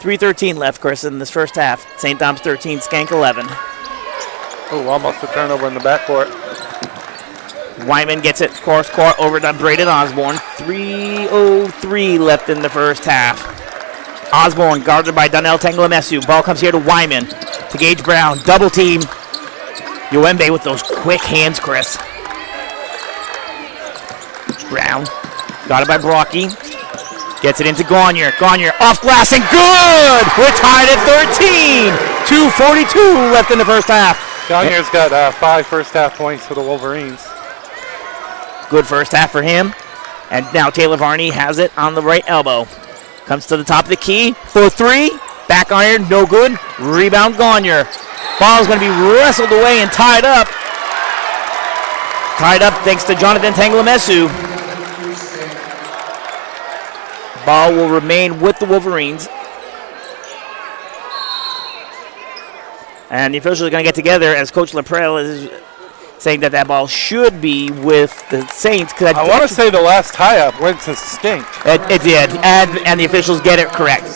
3:13 left, Chris, in this first half. St. Dom's 13, Schenck 11. Oh, almost a turnover in the backcourt. Wyman gets it cross court over to Braden Osborne. 3:03 left in the first half. Osborne guarded by Donnell Tangalomesu. Ball comes here to Wyman. To Gage Brown. Double team. Yoembe with those quick hands, Chris. Brown. Got it by Brocky. Gets it into Gagne. Gagne off glass and good! We're tied at 13. 2:42 left in the first half. Gagne's got 5 first half points for the Wolverines. Good first half for him. And now Taylor Varney has it on the right elbow. Comes to the top of the key for 3. Back iron, no good. Rebound Gagne. Ball's going to be wrestled away and tied up. Tied up thanks to Jonathan Tangalomesu. Ball will remain with the Wolverines. And the officials are going to get together as Coach Laprelle is saying that that ball should be with the Saints. I want to say the last tie-up went to Schenck. It did, and the officials get it correct.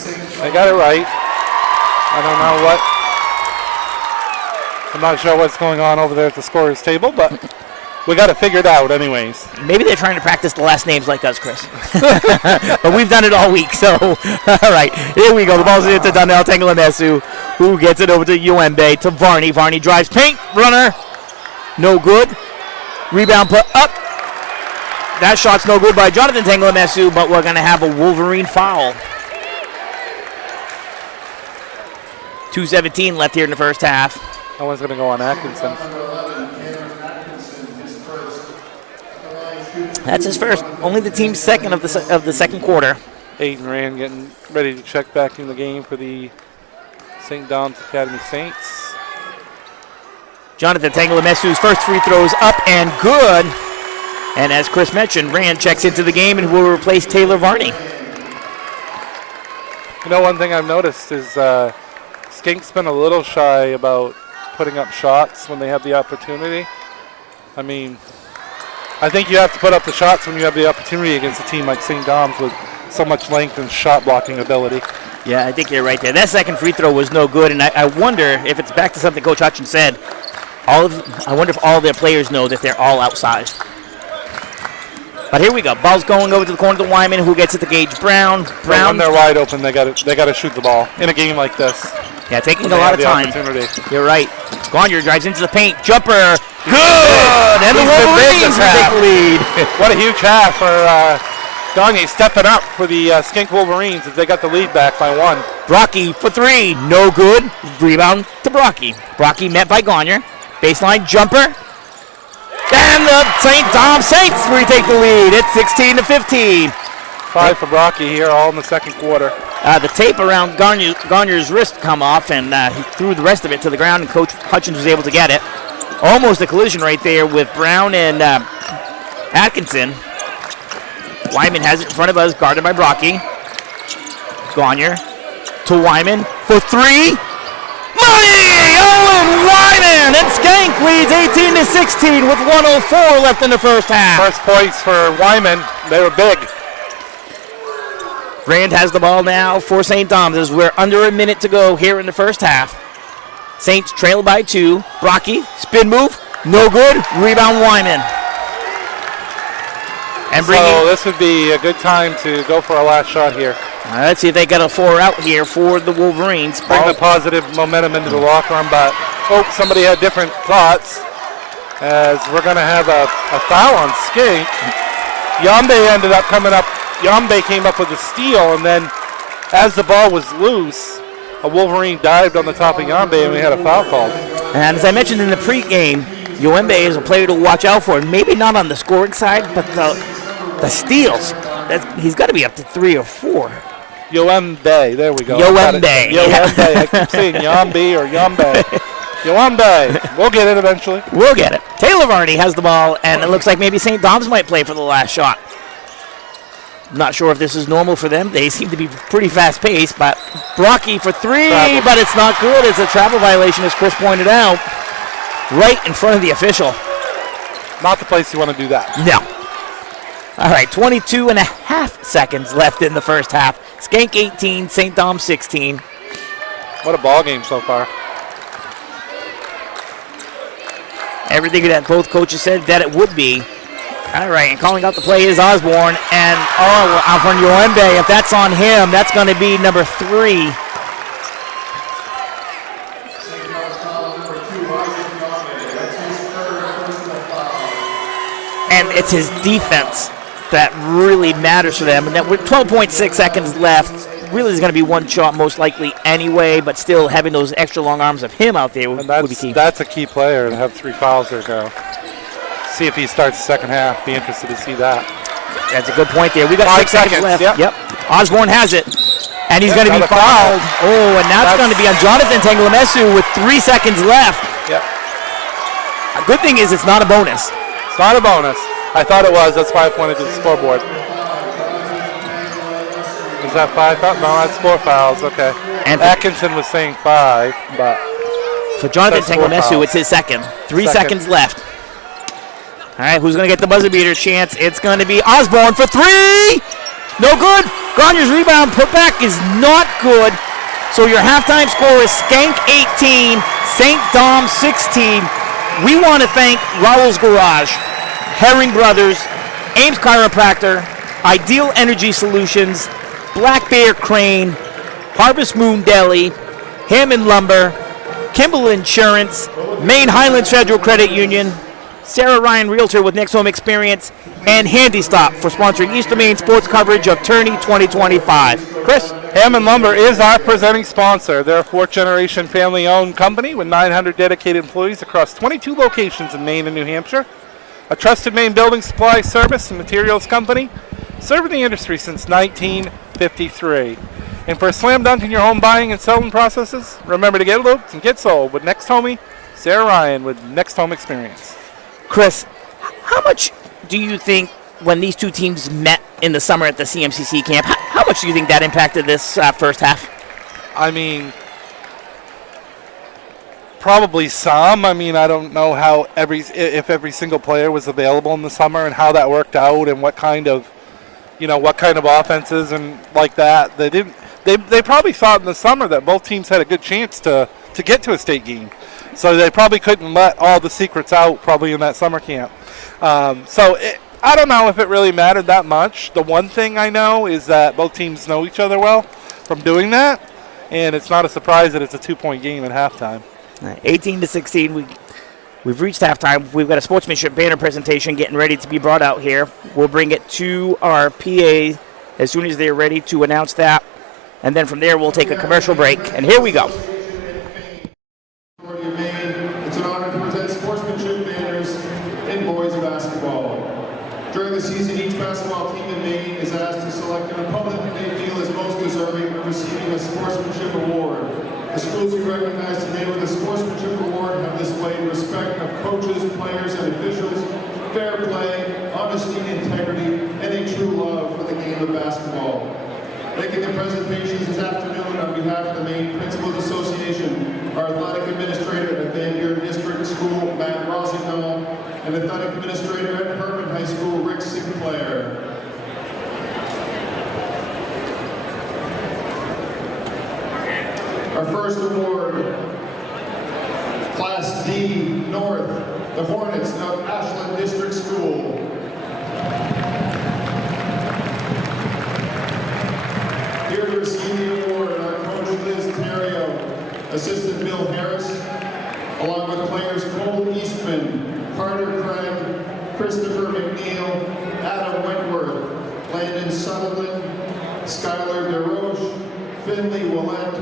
They got it right. I don't know what. I'm not sure what's going on over there at the scorer's table, but we got it figured out anyways. Maybe they're trying to practice the last names like us, Chris. But we've done it all week, so all right. Here we go. The ball's into Donnell Tangalomesu, who gets it over to Yoembe, to Varney. Varney drives paint, runner. No good. Rebound put up. That shot's no good by Jonathan Tangalomesu, but we're going to have a Wolverine foul. 2:17 left here in the first half. That one's going to go on Atkinson. That's his first. Only the team's second of the second quarter. Aiden Rand getting ready to check back in the game for the St. Dom's Academy Saints. Jonathan Tangalomesu's first free throws up and good. And as Chris mentioned, Rand checks into the game and will replace Taylor Varney. You know, one thing I've noticed is Schenck's been a little shy about putting up shots when they have the opportunity. I mean, I think you have to put up the shots when you have the opportunity against a team like St. Dom's with so much length and shot blocking ability. Yeah, I think you're right there. That second free throw was no good, and I wonder if it's back to something Coach Hutchins said. I wonder if all their players know that they're all outsized. But here we go. Ball's going over to the corner to Wyman, who gets it to Gage Brown. Brown. When they're wide open, they got to shoot the ball in a game like this. Yeah, taking a lot of time. You're right. Gagne drives into the paint. Jumper. Good! And the Wolverines take the lead. What a huge half for Gagne stepping up for the Schenck Wolverines as they got the lead back by 1. Brocky for 3. No good. Rebound to Brocky. Brocky met by Gagne. Baseline jumper. And the St. Dom's Saints retake the lead. It's 16-15. 5 for Brocky here, all in the second quarter. The tape around Gagne's wrist come off, and he threw the rest of it to the ground, and Coach Hutchins was able to get it. Almost a collision right there with Brown and Atkinson. Wyman has it in front of us, guarded by Brocky. Gagne to Wyman for 3. Money! Owen Wyman, and Schenck leads 18-16 with 1:04 left in the first half. First points for Wyman. They were big. Grand has the ball now for St. Thomas as we're under a minute to go here in the first half. Saints trail by 2. Brocky, spin move, no good. Rebound Wyman. And so this would be a good time to go for a last shot here. Let's see if they got a 4 out here for the Wolverines. Bring the positive momentum into the locker room, but somebody had different thoughts as we're going to have a foul on Schenck. Yambe ended up coming up. Yambe came up with a steal, and then as the ball was loose, a Wolverine dived on the top of Yambe, and we had a foul called. And as I mentioned in the pregame, Yambe is a player to watch out for. Maybe not on the scoring side, but the steals. He's got to be up to 3 or 4. Yoembe, there we go. Yoembe. Yoembe. I keep saying Yambe or Yambe. Yoembe. We'll get it eventually. We'll get it. Taylor Varney has the ball, and it looks like maybe St. Dom's might play for the last shot. Not sure if this is normal for them. They seem to be pretty fast-paced, but Brocky for 3, but it's not good. It's a travel violation, as Chris pointed out, right in front of the official. Not the place you want to do that. No. All right, 22 and a half seconds left in the first half. Schenck 18, St. Dom 16. What a ball game so far. Everything that both coaches said that it would be. All right, and calling out the play is Osborne. And, out from Yoembe, if that's on him, that's going to be number 3. And it's his defense that really matters for them. And that with 12.6 seconds left, really is going to be one shot most likely anyway, but still having those extra long arms of him out there would be key. That's a key player to have 3 fouls there now. See if he starts the second half. Be interested to see that. That's a good point there. We got 6 seconds left. Yep. Osborne has it. And he's going to be fouled. Oh, and that's going to be on Jonathan Tanglemesu with 3 seconds left. Yep. A good thing is it's not a bonus. It's not a bonus. I thought it was. That's why I pointed to the scoreboard. Is that 5 fouls? No, that's 4 fouls. Okay. And Atkinson was saying 5, but for Jonathan Tanglemesu, it's his second. 3 seconds left. All right, who's going to get the buzzer beater chance? It's going to be Osborne for 3. No good. Granger's rebound putback is not good. So your halftime score is Schenck 18, St. Dom 16. We want to thank Raoul's Garage, Herring Brothers, Ames Chiropractor, Ideal Energy Solutions, Black Bear Crane, Harvest Moon Deli, Hammond Lumber, Kimball Insurance, Maine Highlands Federal Credit Union, Sarah Ryan Realtor with Next Home Experience, and Handy Stop for sponsoring Eastern Maine sports coverage of Tourney 2025. Chris? Hammond Lumber is our presenting sponsor. They're a 4th-generation family-owned company with 900 dedicated employees across 22 locations in Maine and New Hampshire. A trusted Maine building supply service and materials company, serving the industry since 1953. And for a slam dunk in your home buying and selling processes, remember to get looked and get sold with Next Homie, Sarah Ryan with Next Home Experience. Chris, how much do you think when these two teams met in the summer at the CMCC camp, how much do you think that impacted this first half? I mean, probably some. I mean, I don't know how if every single player was available in the summer and how that worked out and what kind of offenses and like that. They probably thought in the summer that both teams had a good chance to get to a state game. So they probably couldn't let all the secrets out probably in that summer camp. I don't know if it really mattered that much. The one thing I know is that both teams know each other well from doing that, and it's not a surprise that it's a 2-point game at halftime. 18-16, we've reached halftime. We've got a sportsmanship banner presentation getting ready to be brought out here. We'll bring it to our PA as soon as they're ready to announce that, and then from there we'll take a commercial break, and here we go. It's an honor to present sportsmanship banners in boys basketball. During the season, each basketball team in Maine is asked to select an opponent they feel is most deserving of receiving a sportsmanship award. The schools we recognize today with the sportsmanship award have displayed respect of coaches, players, and officials, fair play, honesty, integrity, and a true love for the game of basketball. Making the presentations this afternoon on behalf of the Maine Principals Association, our athletic administrator at Van Buren District School, Matt Rossignol, and athletic administrator at Herman High School, Rick Sinclair. Our first award, Class D North, the Hornets of Ashland District School. Here to receive the award, our coach Liz Terrio, assistant Bill Harris, along with players Cole Eastman, Carter Craig, Christopher McNeil, Adam Wentworth, Landon Sutherland, Skylar DeRoche, Finley Willett,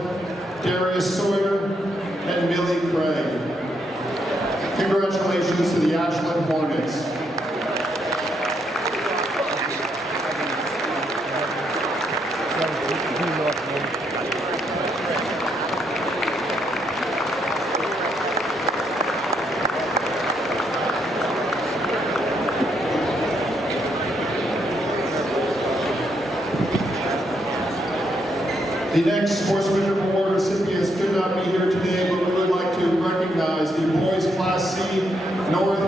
Darius Sawyer, and Millie Craig. Congratulations to the Ashland Hornets. The next Sportsmanship Award recipients could not be here today, but we would like to recognize the boys Class C North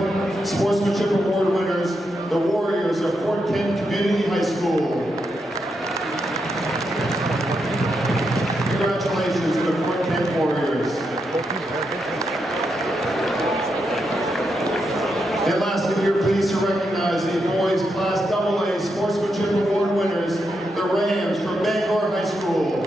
Sportsmanship Award winners, the Warriors of Fort Kent Community High School. Congratulations to the Fort Kent Warriors. And lastly, we are pleased to recognize the boys Class AA Sportsmanship Award winners, the Rams from Bangor High School.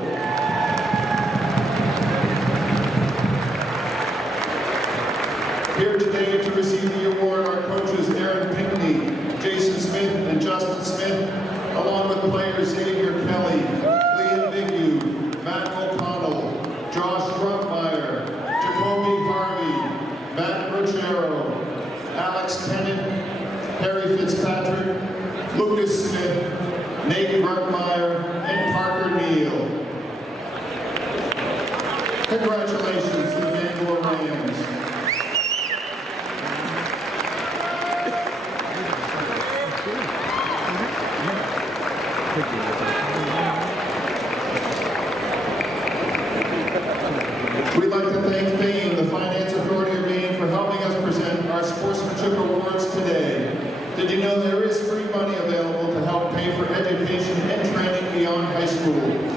Here today to receive the award are coaches Aaron Pinkney, Jason Smith, and Justin Smith, along with players Xavier Kelly, Liam Bigu, Matt O'Connell, Josh Grumpmeyer, Jacoby Harvey, Matt Ruchero, Alex Tennant, Harry Fitzpatrick, Lucas Smith, Nate Grumpmeyer, and Parker Neal. Congratulations to the Bangor Rams. We'd like to thank Fame, the Finance Authority of Maine, for helping us present our Sportsmanship Awards today. Did you know there is free money available to help pay for education and training beyond high school?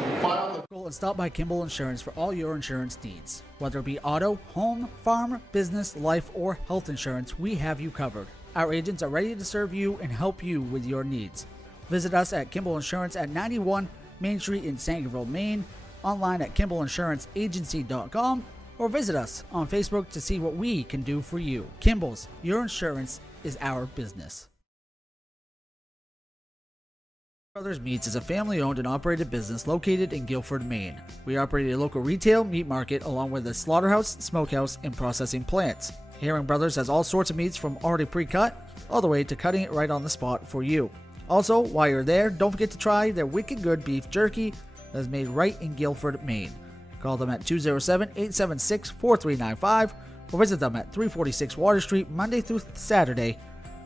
And stop by Kimball Insurance for all your insurance needs. Whether it be auto, home, farm, business, life, or health insurance, we have you covered. Our agents are ready to serve you and help you with your needs. Visit us at Kimball Insurance at 91 Main Street in Sangerville, Maine, online at KimballInsuranceAgency.com, or visit us on Facebook to see what we can do for you. Kimball's, your insurance is our business. Brothers Meats is a family-owned and operated business located in Guilford, Maine. We operate a local retail meat market along with a slaughterhouse, smokehouse, and processing plants. Herring Brothers has all sorts of meats from already pre-cut all the way to cutting it right on the spot for you. Also, while you're there, don't forget to try their wicked good beef jerky that is made right in Guilford, Maine. Call them at 207-876-4395 or visit them at 346 Water Street Monday through Saturday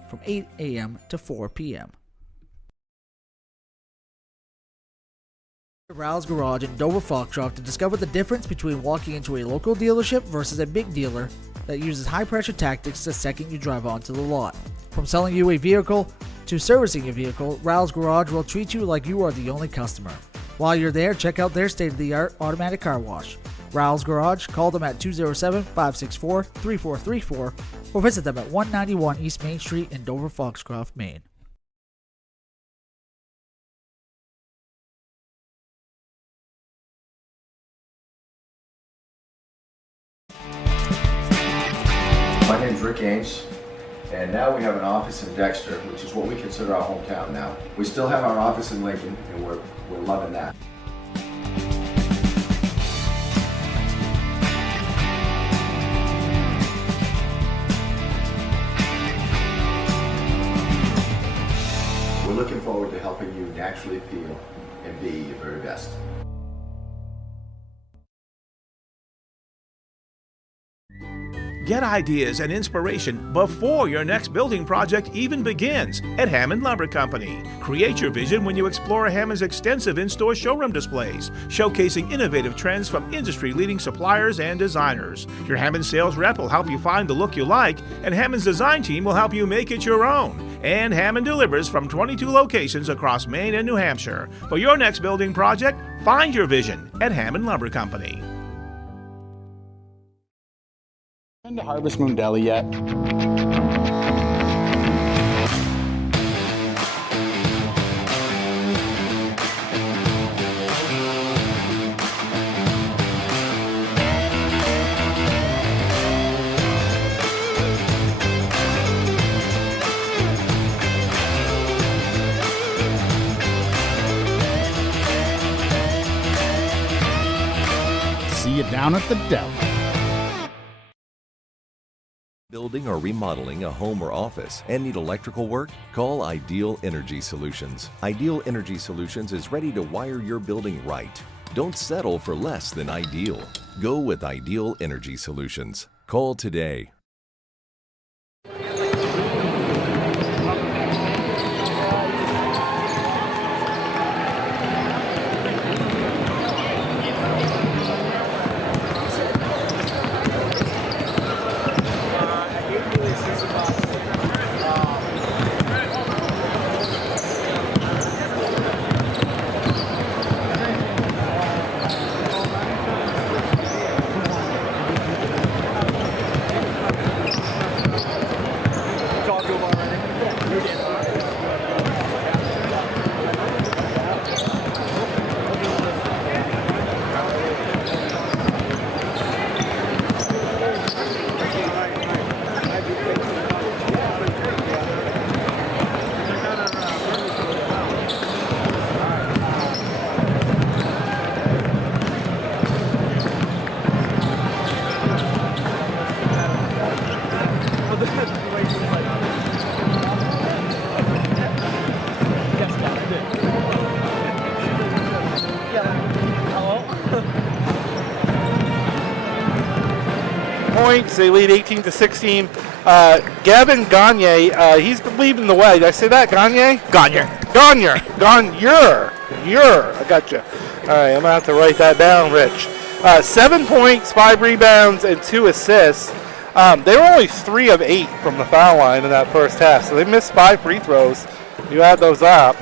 from 8 a.m. to 4 p.m. Ral's Garage in Dover Foxcroft to discover the difference between walking into a local dealership versus a big dealer that uses high-pressure tactics the second you drive onto the lot. From selling you a vehicle to servicing a vehicle, Ral's Garage will treat you like you are the only customer. While you're there, check out their state-of-the-art automatic car wash. Ral's Garage, call them at 207-564-3434 or visit them at 191 East Main Street in Dover Foxcroft, Maine. My name's Rick Ames, and now we have an office in Dexter, which is what we consider our hometown now. We still have our office in Lincoln, and we're loving that. We're looking forward to helping you naturally feel and be your very best. Get ideas and inspiration before your next building project even begins at Hammond Lumber Company. Create your vision when you explore Hammond's extensive in-store showroom displays, showcasing innovative trends from industry-leading suppliers and designers. Your Hammond sales rep will help you find the look you like, and Hammond's design team will help you make it your own. And Hammond delivers from 22 locations across Maine and New Hampshire. For your next building project, find your vision at Hammond Lumber Company. Been to Harvest Moon Deli yet? See you down at the deli. Building or remodeling a home or office and need electrical work? Call Ideal Energy Solutions. Ideal Energy Solutions is ready to wire your building right. Don't settle for less than ideal. Go with Ideal Energy Solutions. Call today. Points, they lead 18-16. Gavin Gagne, he's leading the way. Did I say that? Gagne? Gagne. I got you. All right, I'm going to have to write that down, Rich. 7 points, 5 rebounds, and 2 assists. They were only 3 of 8 from the foul line in that first half, so they missed 5 free throws. You add those up,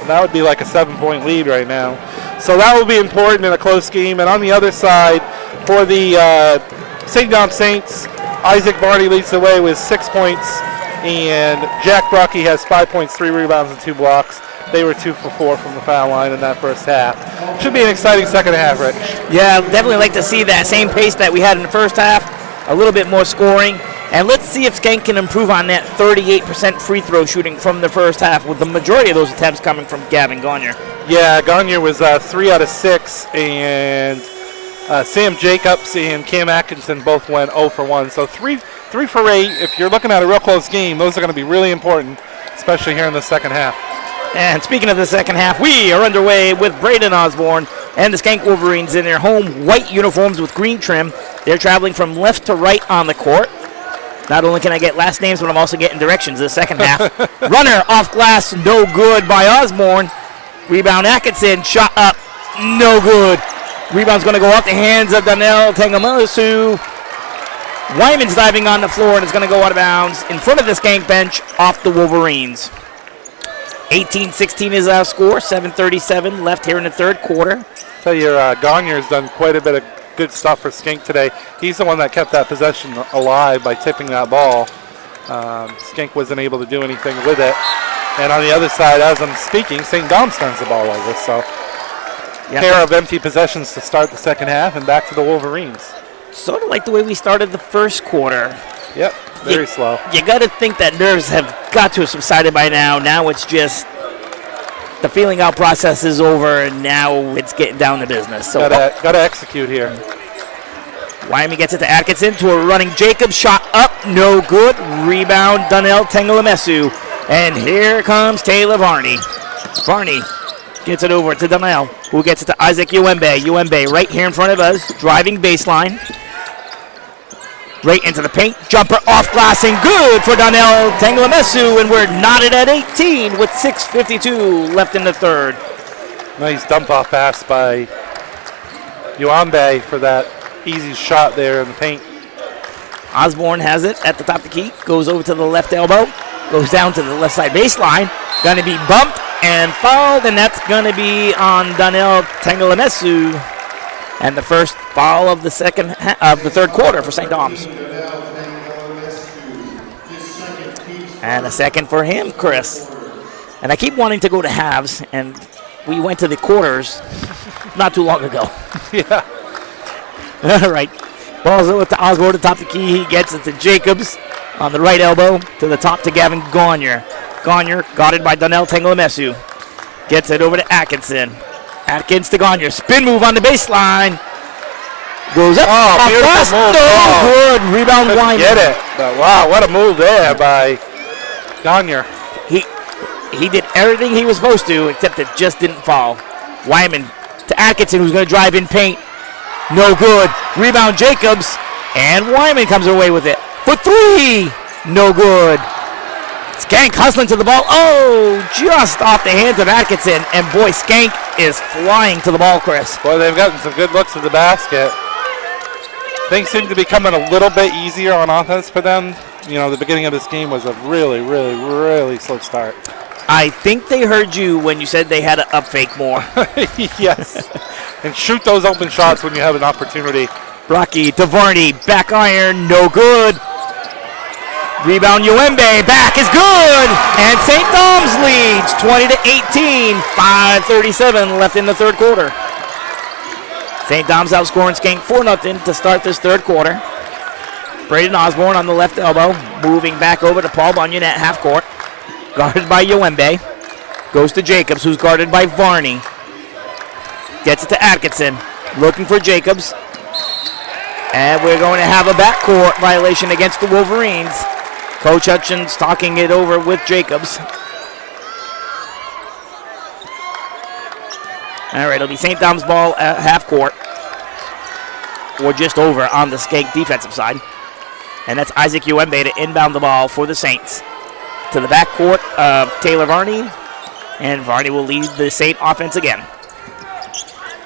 and that would be like a 7-point lead right now. So that will be important in a close game. And on the other side, for the St. Dom Saints, Isaac Varney leads the way with 6 points, and Jack Brocky has 5 points, 3 rebounds, and 2 blocks. They were 2 for 4 from the foul line in that first half. Should be an exciting second half, Rich. Yeah, definitely like to see that same pace that we had in the first half, a little bit more scoring. And let's see if Schenck can improve on that 38% free throw shooting from the first half, with the majority of those attempts coming from Gavin Gagne. Yeah, Gagne was 3 out of 6, and Sam Jacobs and Cam Atkinson both went 0 for 1. So 3 for 8. If you're looking at a real close game, those are going to be really important, especially here in the second half. And speaking of the second half, we are underway with Braden Osborne and the Schenck Wolverines in their home white uniforms with green trim. They're traveling from left to right on the court. Not only can I get last names, but I'm also getting directions in the second half. Runner off glass, no good by Osborne. Rebound Atkinson, shot up, no good. Rebound's going to go off the hands of Donnell Tangamasu. Wyman's diving on the floor, and it's going to go out of bounds in front of the Schenck bench off the Wolverines. 18-16 is our score, 7:37 left here in the third quarter. Tell you, Gagne's done quite a bit of good stuff for Schenck today. He's the one that kept that possession alive by tipping that ball. Schenck wasn't able to do anything with it. And on the other side, as I'm speaking, St. Dom's turns the ball over. So, pair of empty possessions to start the second half, and back to the Wolverines. Sort of like the way we started the first quarter. Yep, very slow. You got to think that nerves have got to have subsided by now. Now it's just the feeling out process is over, and now it's getting down to business. So gotta execute here. Wyman gets it to Atkinson to a running Jacobs. Shot up, no good. Rebound, Donnell Tangamasu. And here comes Taylor Varney. Varney gets it over to Donnell, who gets it to Isaac Uembe. Uembe right here in front of us, driving baseline. Right into the paint. Jumper off glass and good for Donnell Tanglemesu, and we're knotted at 18 with 6:52 left in the third. Nice dump-off pass by Uambe for that easy shot there in the paint. Osborne has it at the top of the key. Goes over to the left elbow. Goes down to the left side baseline. Going to be bumped and fouled, and that's going to be on Donnell Tanglemesu. And the first foul of the third quarter for St. Dom's. And a second for him, Chris. And I keep wanting to go to halves, and we went to the quarters not too long ago. Yeah. All right. Ball's over to Osborne at the top of the key. He gets it to Jacobs on the right elbow. To the top to Gavin Gagne. Gagne guarded by Donnell Tanglemesu. Gets it over to Atkinson. Atkins to Gagne. Spin move on the baseline. Goes up. Oh, beautiful move. No good. Rebound Wyman. Get it. But wow, what a move there by Gagne. He did everything he was supposed to, except it just didn't fall. Wyman to Atkinson, who's going to drive in paint. No good. Rebound Jacobs. And Wyman comes away with it. For three. No good. Schenck hustling to the ball. Oh, just off the hands of Atkinson. And boy, Schenck is flying to the ball, Chris. Boy, they've gotten some good looks at the basket. Things seem to be coming a little bit easier on offense for them. You know, the beginning of this game was a really, really, really slow start. I think they heard you when you said they had to up fake more. Yes. And shoot those open shots when you have an opportunity. Brocky to Varney. Back iron. No good. Rebound Uembe. Back is good. And St. Dom's leads 20-18. 5:37 left in the third quarter. St. Dom's outscoring Schenck 4-0 to start this third quarter. Braden Osborne on the left elbow. Moving back over to Paul Bunyan at half court. Guarded by Uembe. Goes to Jacobs, who's guarded by Varney. Gets it to Atkinson. Looking for Jacobs. And we're going to have a backcourt violation against the Wolverines. Coach Hutchins talking it over with Jacobs. All right, it'll be St. Dom's ball at half court. Or just over on the Schenck defensive side. And that's Isaac Uembe to inbound the ball for the Saints. To the backcourt of Taylor Varney. And Varney will lead the Saint offense again.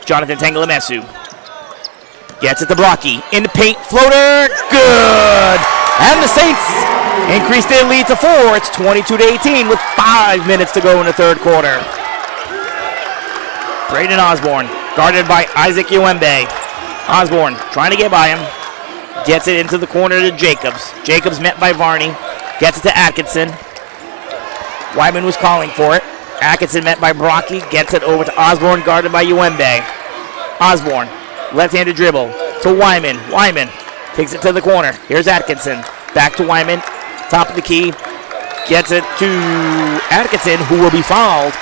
Jonathan Tanglemesu. Gets it to Brocky. In the paint, floater, good! And the Saints increase their lead to 4. It's 22-18 with 5 minutes to go in the third quarter. Braden Osborne, guarded by Isaac Uembe. Osborne trying to get by him. Gets it into the corner to Jacobs. Jacobs met by Varney. Gets it to Atkinson. Wyman was calling for it. Atkinson met by Brocky. Gets it over to Osborne, guarded by Uembe. Osborne, left-handed dribble to Wyman. Wyman takes it to the corner. Here's Atkinson. Back to Wyman. Top of the key. Gets it to Atkinson, who will be fouled.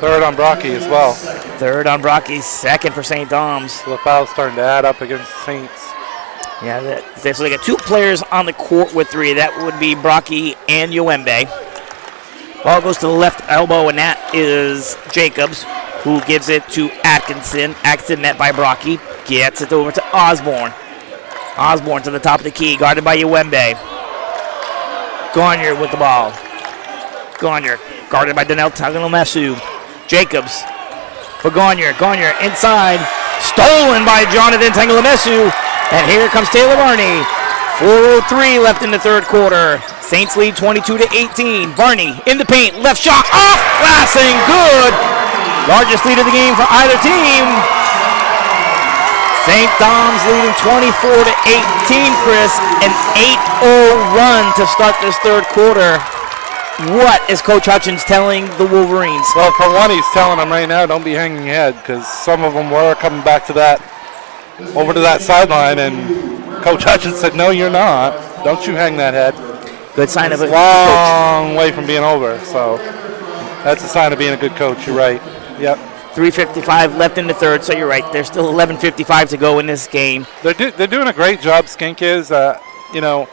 Third on Brocky as well. Third on Brocky, second for St. Dom's. So the foul's starting to add up against the Saints. Yeah, so they got two players on the court with three. That would be Brocky and Uembe. Ball goes to the left elbow, and that is Jacobs, who gives it to Atkinson. Atkinson met by Brocky. Gets it over to Osborne. Osborne to the top of the key, guarded by Uembe. Gagne with the ball. Gagne, guarded by Donnell Tanglemesu. Jacobs for Gagne. Gagne inside. Stolen by Jonathan Tanglemesu. And here comes Taylor Varney. 4:03 left in the third quarter. Saints lead 22-18. Varney in the paint. Left shot off glass and good. Largest lead of the game for either team. St. Dom's leading 24-18, Chris. An 8-0 run to start this third quarter. What is Coach Hutchins telling the Wolverines? Well, for one, he's telling them right now, don't be hanging your head, because some of them were coming back to that, over to that sideline, and Coach Hutchins said, no, you're not. Don't you hang that head. Good sign of a long way from being over, so that's a sign of being a good coach. You're right. Yep. 3:55 left in the third, so you're right. There's still 11:55 to go in this game. They're doing a great job, Schenck is. You know,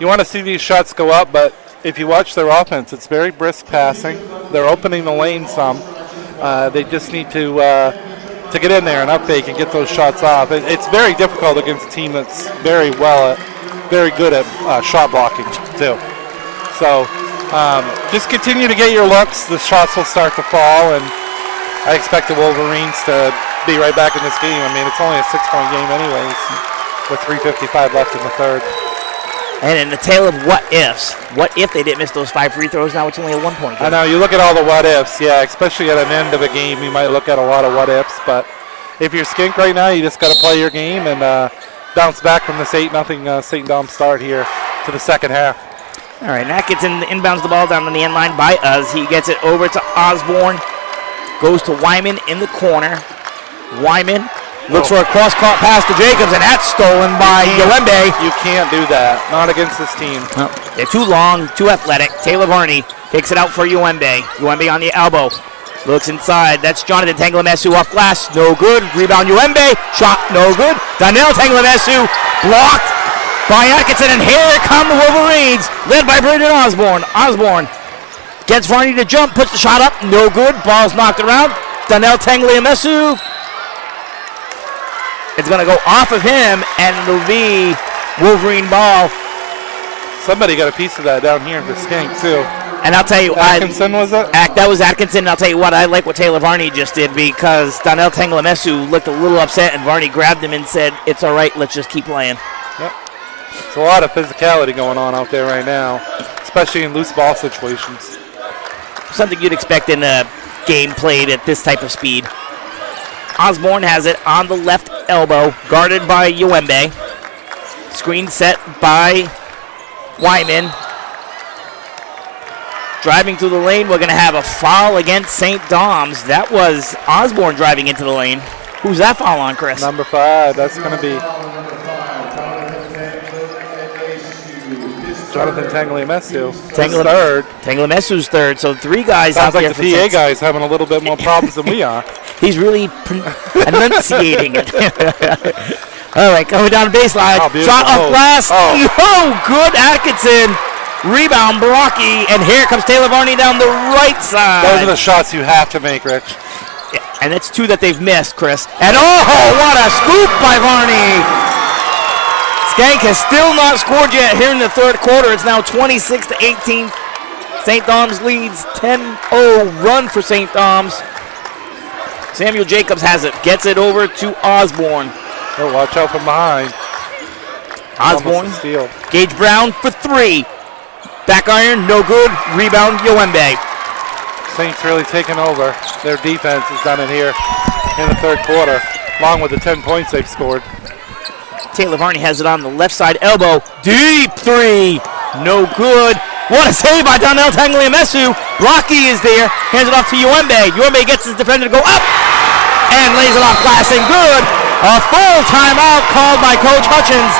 you want to see these shots go up, but if you watch their offense, it's very brisk passing. They're opening the lane some. They just need to get in there and uptake and get those shots off. It's very difficult against a team that's very good at shot blocking too. So just continue to get your looks. The shots will start to fall, and I expect the Wolverines to be right back in this game. I mean, it's only a 6-point game anyways, with 3:55 left in the third. And in the tale of what ifs, what if they didn't miss those 5 free throws? Now it's only a 1-point game. I know, you look at all the what ifs, yeah, especially at an end of a game, you might look at a lot of what ifs, but if you're Schenck right now, you just got to play your game and bounce back from this 8-0 St. Dom start here to the second half. All right, Atkinson inbounds the ball down on the end line by us. He gets it over to Osborne, goes to Wyman in the corner. Wyman looks for a cross-court pass to Jacobs, and that's stolen by Uembe. You can't do that. Not against this team. No, they're too long, too athletic. Taylor Varney takes it out for Uembe. Uembe on the elbow. Looks inside. That's Jonathan Tanglemesu off glass. No good. Rebound Uembe. Shot no good. Donnell Tanglemesu blocked by Atkinson, and here come the Wolverines, led by Braden Osborne. Osborne gets Varney to jump, puts the shot up. No good. Ball's knocked around. Donnell Tanglemesu. It's going to go off of him, and it'll be Wolverine ball. Somebody got a piece of that down here for Schenck, too. And I'll tell you, Atkinson was it? That was Atkinson, and I'll tell you what, I like what Taylor Varney just did, because Donnell Tanglemesu looked a little upset, and Varney grabbed him and said, "It's all right, let's just keep playing." Yep. There's a lot of physicality going on out there right now, especially in loose ball situations. Something you'd expect in a game played at this type of speed. Osborne has it on the left elbow, guarded by Uembe. Screen set by Wyman. Driving through the lane, we're going to have a foul against St. Dom's. That was Osborne driving into the lane. Who's that foul on, Chris? Number 5, that's going to be Jonathan Tanglemesu. Third. Tanglemesu's third, so 3 guys out there. Sounds like the PA guy's having a little bit more problems than we are. He's really enunciating it. All right, coming down the baseline. Shot off glass. Oh, good. Atkinson. Rebound, Brocky. And here comes Taylor Varney down the right side. Those are the shots you have to make, Rich. Yeah, and it's 2 that they've missed, Chris. And what a scoop by Varney. Schenck has still not scored yet here in the third quarter. It's now 26-18. St. Dom's leads 10-0 run for St. Dom's. Samuel Jacobs has it, gets it over to Osborne. Oh, watch out from behind. Osborne, Gage Brown for 3. Back iron, no good. Rebound, Uembe. Saints really taking over. Their defense has done it here in the third quarter, along with the 10 points they've scored. Taylor Varney has it on the left side elbow. Deep 3, no good. What a save by Donnell Tanglemesu. Brocky is there, hands it off to Uembe. Uembe gets his defender to go up and lays it off glass and good. A full timeout called by Coach Hutchins.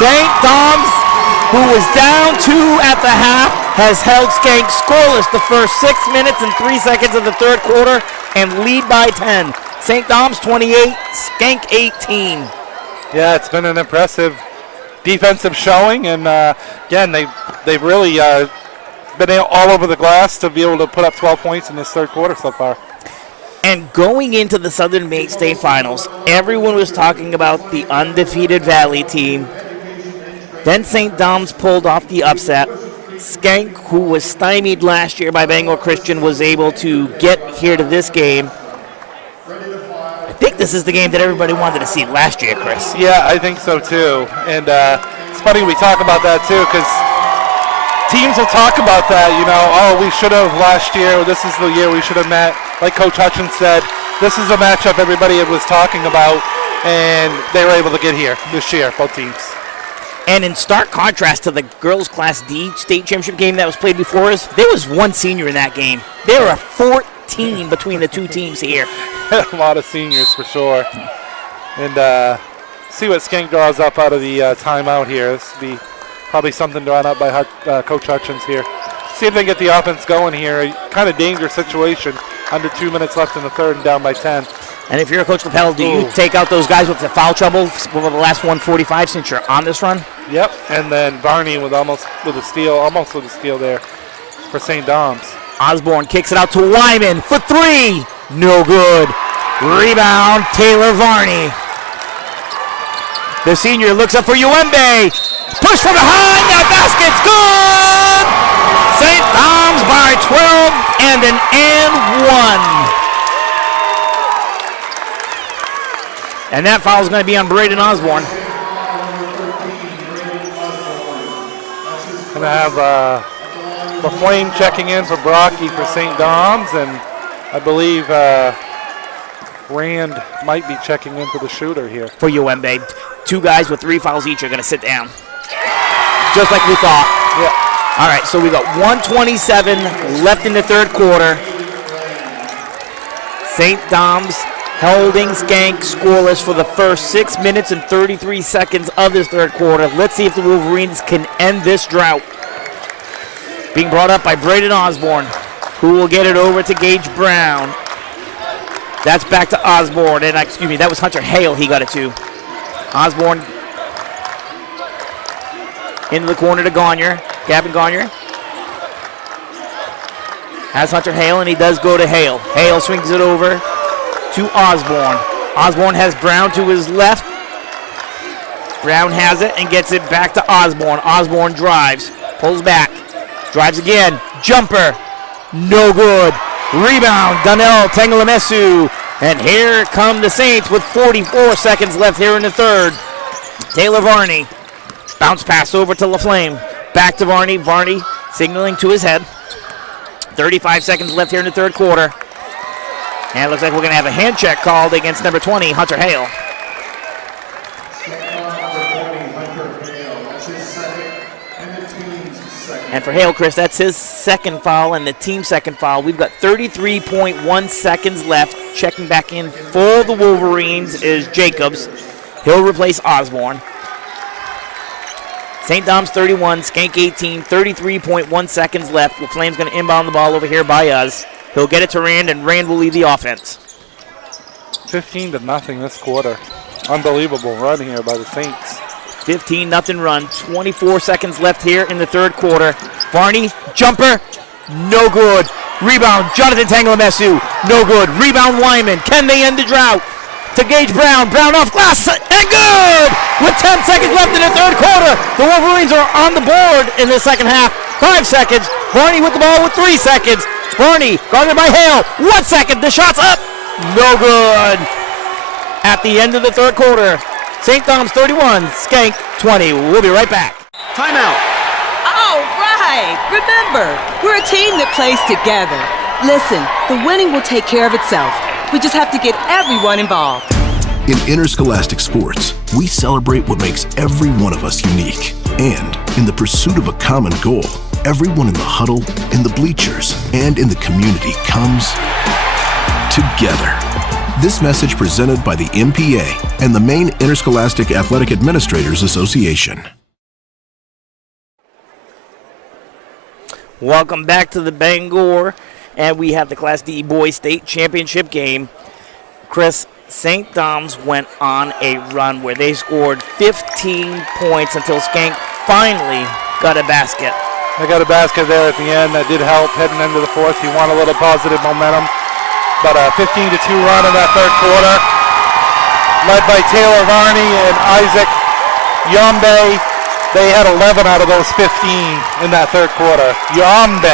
St. Dom's, who was down 2 at the half, has held Schenck scoreless the first 6 minutes and 3 seconds of the third quarter and lead by 10. St. Dom's 28, Schenck 18. Yeah, it's been an impressive defensive showing, and again, they've really been all over the glass to be able to put up 12 points in this third quarter so far. And going into the Southern Maine State Finals, everyone was talking about the undefeated Valley team. Then St. Dom's pulled off the upset. Schenck, who was stymied last year by Bangor Christian, was able to get here to this game. I think this is the game that everybody wanted to see last year, Chris. Yeah, I think so too. And it's funny we talk about that too, because teams will talk about that, we should have last year, this is the year we should have met. Like Coach Hutchins said, this is a matchup everybody was talking about, and they were able to get here this year, both teams. And in stark contrast to the girls' Class D state championship game that was played before us, there was 1 senior in that game. There were 14 between the 2 teams here. A lot of seniors for sure. And see what Schenck draws up out of the timeout here. This will be probably something drawn up by Coach Hutchins here. See if they can get the offense going here. A kind of dangerous situation. Under 2 minutes left in the third and down by 10. And if you're a Coach Lapel, do you take out those guys with the foul trouble over the last 145 since you're on this run? Yep, and then Varney with almost with a steal there for St. Dom's. Osborne kicks it out to Wyman for three. No good. Rebound, Taylor Varney. The senior looks up for Uembe. Push from behind, that basket's good! St. Dom's by 12 and an and one. And that foul is going to be on Braden Osborne. Going to have LaFlame checking in for Brocky for St. Dom's, and I believe Rand might be checking in for the shooter here. For Uembe. Two guys with 3 fouls each are going to sit down. Just like we thought. Yeah. All right, so we got 1:27 left in the third quarter. St. Dom's holding Schenck scoreless for the first 6 minutes and 33 seconds of this third quarter. Let's see if the Wolverines can end this drought. Being brought up by Braden Osborne, who will get it over to Gage Brown. That's back to Osborne, and excuse me, that was Hunter Hale he got it to. Osborne into the corner to Gagne. Gavin Gagne has Hunter Hale, and he does go to Hale. Hale swings it over to Osborne. Osborne has Brown to his left. Brown has it and gets it back to Osborne. Osborne drives, pulls back, drives again, jumper, no good. Rebound, Donnell Tengalamesu. And here come the Saints with 44 seconds left here in the third. Taylor Varney. Bounce pass over to LaFlame. Back to Varney. Varney signaling to his head. 35 seconds left here in the third quarter. And it looks like we're going to have a hand check called against number 20, Hunter Hale. And for Hale, Chris, that's his second foul and the team's second foul. We've got 33.1 seconds left. Checking back in for the Wolverines is Jacobs. He'll replace Osborne. St. Dom's 31, Schenck 18, 33.1 seconds left. The Flames going to inbound the ball over here by us. He'll get it to Rand, and Rand will lead the offense. 15-0 this quarter. Unbelievable run here by the Saints. 15-0 run. 24 seconds left here in the third quarter. Varney, jumper, no good. Rebound, Jonathan Tengalamesu, no good. Rebound, Wyman. Can they end the drought? To Gage Brown. Brown off glass, and good! With 10 seconds left in the third quarter, the Wolverines are on the board in the second half. 5 seconds. Varney with the ball with 3 seconds. Varney, guarded by Hale. 1 second. The shot's up. No good. At the end of the third quarter, St. Dom's 31, Schenck 20. We'll be right back. Timeout. All right. Remember, we're a team that plays together. Listen, the winning will take care of itself. We just have to get everyone involved. In interscholastic sports, we celebrate what makes every one of us unique. And in the pursuit of a common goal, everyone in the huddle, in the bleachers, and in the community comes together. This message presented by the MPA and the Maine Interscholastic Athletic Administrators Association. Welcome back to the Bangor, and we have the Class D Boys State Championship game. Chris, St. Dom's went on a run where they scored 15 points until Schenck finally got a basket. They got a basket there at the end that did help heading into the fourth. You want a little positive momentum. But a 15-2 run in that third quarter, led by Taylor Varney and Isaac Yombe. They had 11 out of those 15 in that third quarter. Yombe.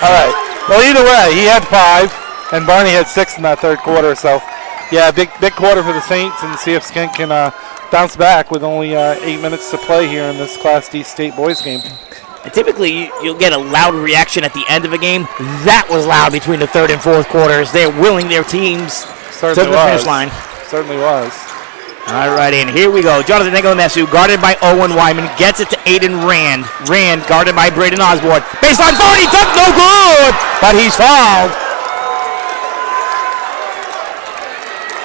All right. Well, either way, he had 5, and Barney had 6 in that third quarter. So, yeah, big quarter for the Saints, and see if Schenck can bounce back with only 8 minutes to play here in this Class D State boys game. And typically, you'll get a loud reaction at the end of a game. That was loud between the third and fourth quarters. They're willing their teams to the finish line. Certainly was. All right, and here we go. Jonathan Tengalamesu, guarded by Owen Wyman, gets it to Aiden Rand. Rand, guarded by Braden Osborne. Baseline 40, dunk, no good, but he's fouled.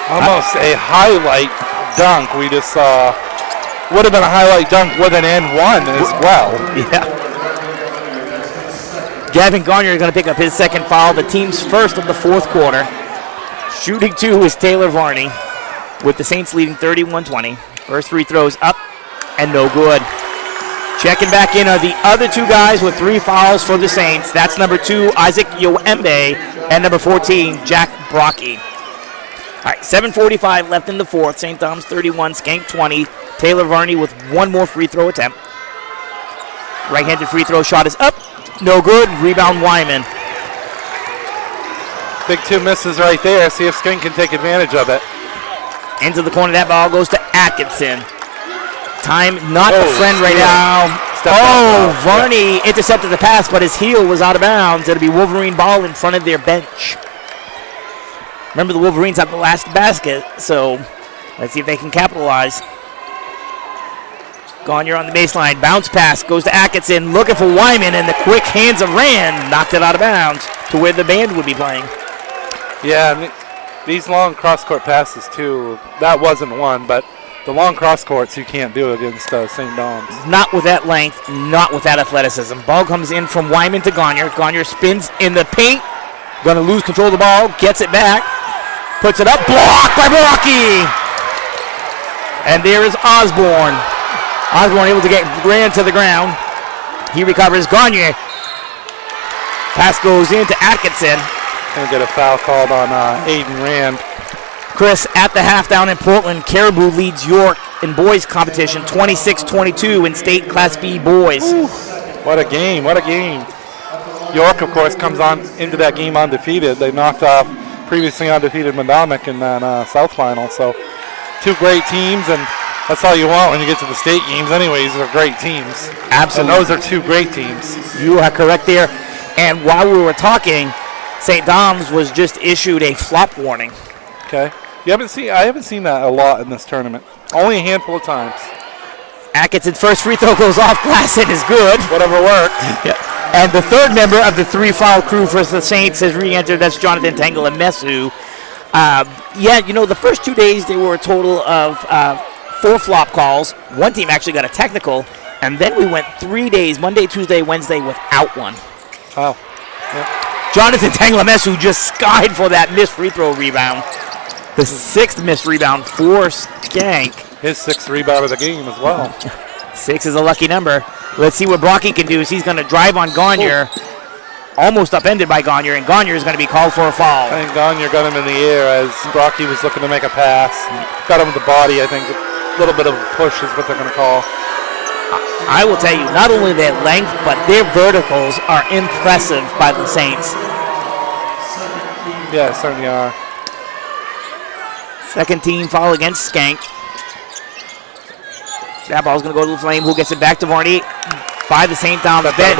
Almost a highlight dunk we just saw. Would have been a highlight dunk with an and one as well. Yeah. Gavin Gagne is going to pick up his second foul, the team's first of the fourth quarter. Shooting 2 is Taylor Varney, with the Saints leading 31-20. First free throws up and no good. Checking back in are the other two guys with 3 fouls for the Saints. That's number 2, Isaac Yoembe, and number 14, Jack Brocky. All right, 7:45 left in the fourth. St. Dom's 31, Schenck 20. Taylor Varney with one more free throw attempt. Right-handed free throw shot is up. No good. Rebound Wyman. Big 2 misses right there. See if Schenck can take advantage of it. Into the corner. That ball goes to Atkinson. Time not the friend right now. Varney intercepted the pass, but his heel was out of bounds. It'll be Wolverine ball in front of their bench. Remember, the Wolverines have the last basket, so let's see if they can capitalize. Gagne on the baseline. Bounce pass goes to Atkinson, looking for Wyman, and the quick hands of Rand knocked it out of bounds to where the band would be playing. Yeah, and these long cross-court passes, too, that wasn't one, but the long cross-courts you can't do against St. Dom's. Not with that length, not with that athleticism. Ball comes in from Wyman to Gagne. Gagne spins in the paint. Going to lose control of the ball, gets it back. Puts it up, blocked by Brocky. And there is Osborne. Osborne able to get Rand to the ground. He recovers. Gagne. Pass goes into Atkinson. Going to get a foul called on Aiden Rand. Chris, at the half down in Portland, Caribou leads York in boys competition 26-22 in state Class B boys. Ooh, what a game, what a game. York, of course, comes on into that game undefeated. They knocked off previously undefeated Mondomic in that South Final. So 2 great teams, and that's all you want when you get to the state games anyways. They're great teams. Absolutely. And those are 2 great teams. You are correct there. And while we were talking, St. Dom's was just issued a flop warning. Okay. I haven't seen that a lot in this tournament. Only a handful of times. Atkinson's first free throw goes off glass and is good. Whatever worked. Yeah. And the third member of the 3-foul crew for the Saints has re-entered. That's Jonathan Tangalamesu. The first 2 days there were a total of 4 flop calls. One team actually got a technical. And then we went 3 days, Monday, Tuesday, Wednesday, without one. Wow. Yep. Jonathan Tangalamesu just skied for that missed free throw rebound. The 6th missed rebound for Schenck. His 6th rebound of the game as well. 6 is a lucky number. Let's see what Brocky can do. He's going to drive on Gagne. Almost upended by Gagne, and Gagne is going to be called for a foul. I think Gagne got him in the air as Brocky was looking to make a pass. Got him with the body, I think. A little bit of a push is what they're going to call. I will tell you, not only their length, but their verticals are impressive by the Saints. Yeah, certainly are. Second team foul against Schenck. That ball's going to go to the Flame, who gets it back to Varney by the St. Dom's bench.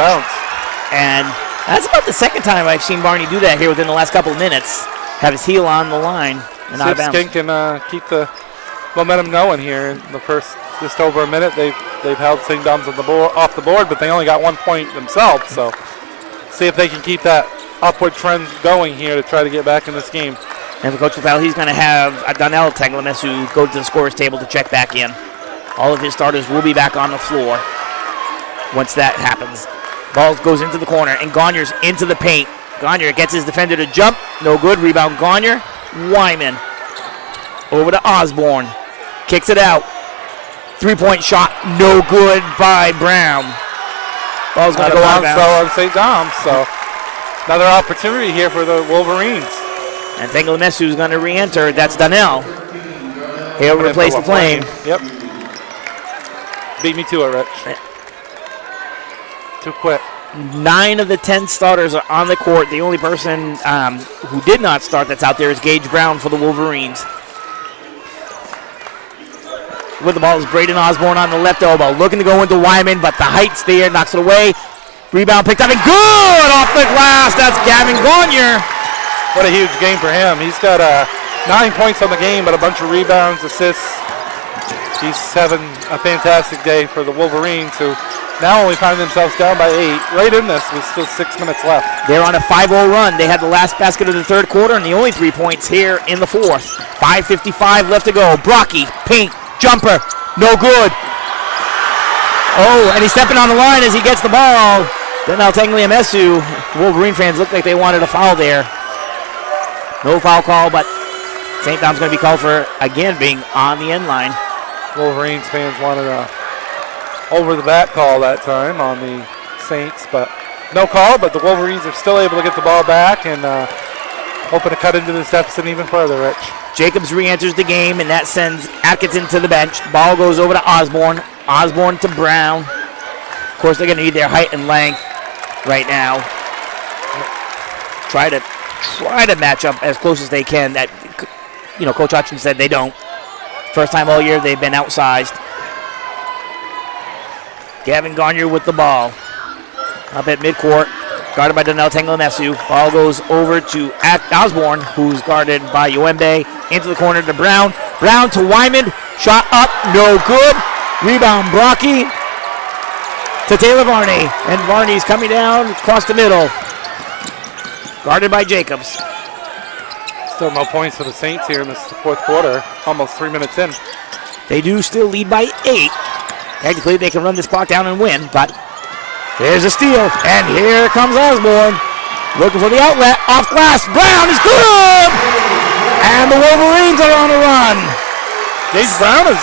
And that's about the second time I've seen Varney do that here within the last couple of minutes. Have his heel on the line and out of bounds. Schenck can keep the momentum going here. In the first just over a minute, they've held St. Dom's on the off the board, but they only got 1 point themselves. So see if they can keep that upward trend going here to try to get back in this game. And for Coach LaFell, he's going to have Donnell Tangalamesu go to the scorer's table to check back in. All of his starters will be back on the floor once that happens. Ball goes into the corner, and Gagne's into the paint. Gagne gets his defender to jump. No good. Rebound Gagne. Wyman. Over to Osborne. Kicks it out. 3-point shot. No good by Brown. Ball's going to go out of bounds. On St. Dom's. So another opportunity here for the Wolverines. And Tangalamesu is going to re-enter. That's Donnell. He'll replace the Flame. Yep. Beat me to it, Rich. Too quick. 9 of the 10 starters are on the court. The only person who did not start that's out there is Gage Brown for the Wolverines. With the ball is Braden Osborne on the left elbow. Looking to go into Wyman, but the height's there. Knocks it away. Rebound picked up and good off the glass. That's Gavin Gagne. What a huge game for him. He's got 9 points on the game, but a bunch of rebounds, assists. He's having a fantastic day for the Wolverines, who now only find themselves down by 8. Right in this with still 6 minutes left. They're on a 5-0 run. They had the last basket of the third quarter and the only 3 points here in the fourth. 5:55 left to go. Brocky, paint, jumper, no good. Oh, and he's stepping on the line as he gets the ball. Then now Tangalamesu. Wolverine fans look like they wanted a foul there. No foul call, but St. Dom's going to be called for, again, being on the end line. Wolverines fans wanted a over-the-bat call that time on the Saints, but no call, but the Wolverines are still able to get the ball back and hoping to cut into this deficit even further, Rich. Jacobs re-enters the game, and that sends Atkinson to the bench. Ball goes over to Osborne. Osborne to Brown. Of course, they're going to need their height and length right now. Try to match up as close as they can. That, Coach Hutchins said they don't. First time all year they've been outsized. Gavin Garnier with the ball. Up at midcourt, guarded by Donnell Tanglemesu. Ball goes over to Osborne, who's guarded by Uembe. Into the corner to Brown. Brown to Wyman. Shot up, no good. Rebound, Brocky to Taylor Varney. And Varney's coming down across the middle. Guarded by Jacobs. Still no points for the Saints here in this fourth quarter. Almost 3 minutes in. They do still lead by 8. Technically, they can run this clock down and win, but there's a steal, and here comes Osborne. Looking for the outlet, off glass, Brown is good! And the Wolverines are on a run. James Brown has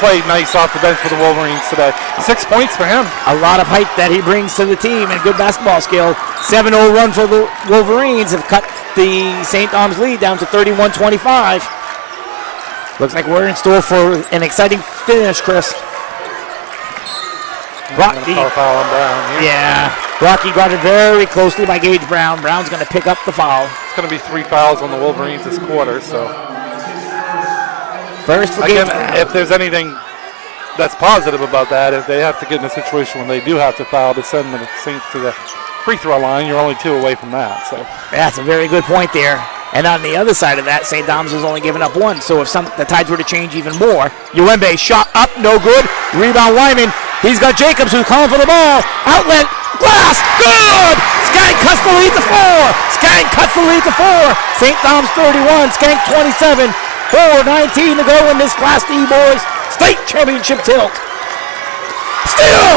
played nice off the bench for the Wolverines today. 6 points for him. A lot of height that he brings to the team and good basketball skill. 7-0 run for the Wolverines have cut the St. Dom's lead down to 31-25. Looks like we're in store for an exciting finish, Chris. Brocky. Foul on Brown here. Yeah. Brocky guarded very closely by Gage Brown. Brown's going to pick up the foul. It's going to be 3 fouls on the Wolverines this quarter, so. First for again, Gage Brown. if there's anything that's positive about that, if they have to get in a situation when they do have to foul to send the Saints to the free throw line, you're only 2 away from that. So that's a very good point there. And on the other side of that, St. Dom's has only given up 1. So if the tides were to change even more, Uembe shot up, no good. Rebound Wyman. He's got Jacobs who's calling for the ball. Outlet, glass, good! Schenck cuts the lead to 4. Schenck cuts the lead to 4. St. Dom's 31, Schenck 27. 4:19 to go in this Class D boys state championship tilt. Steal!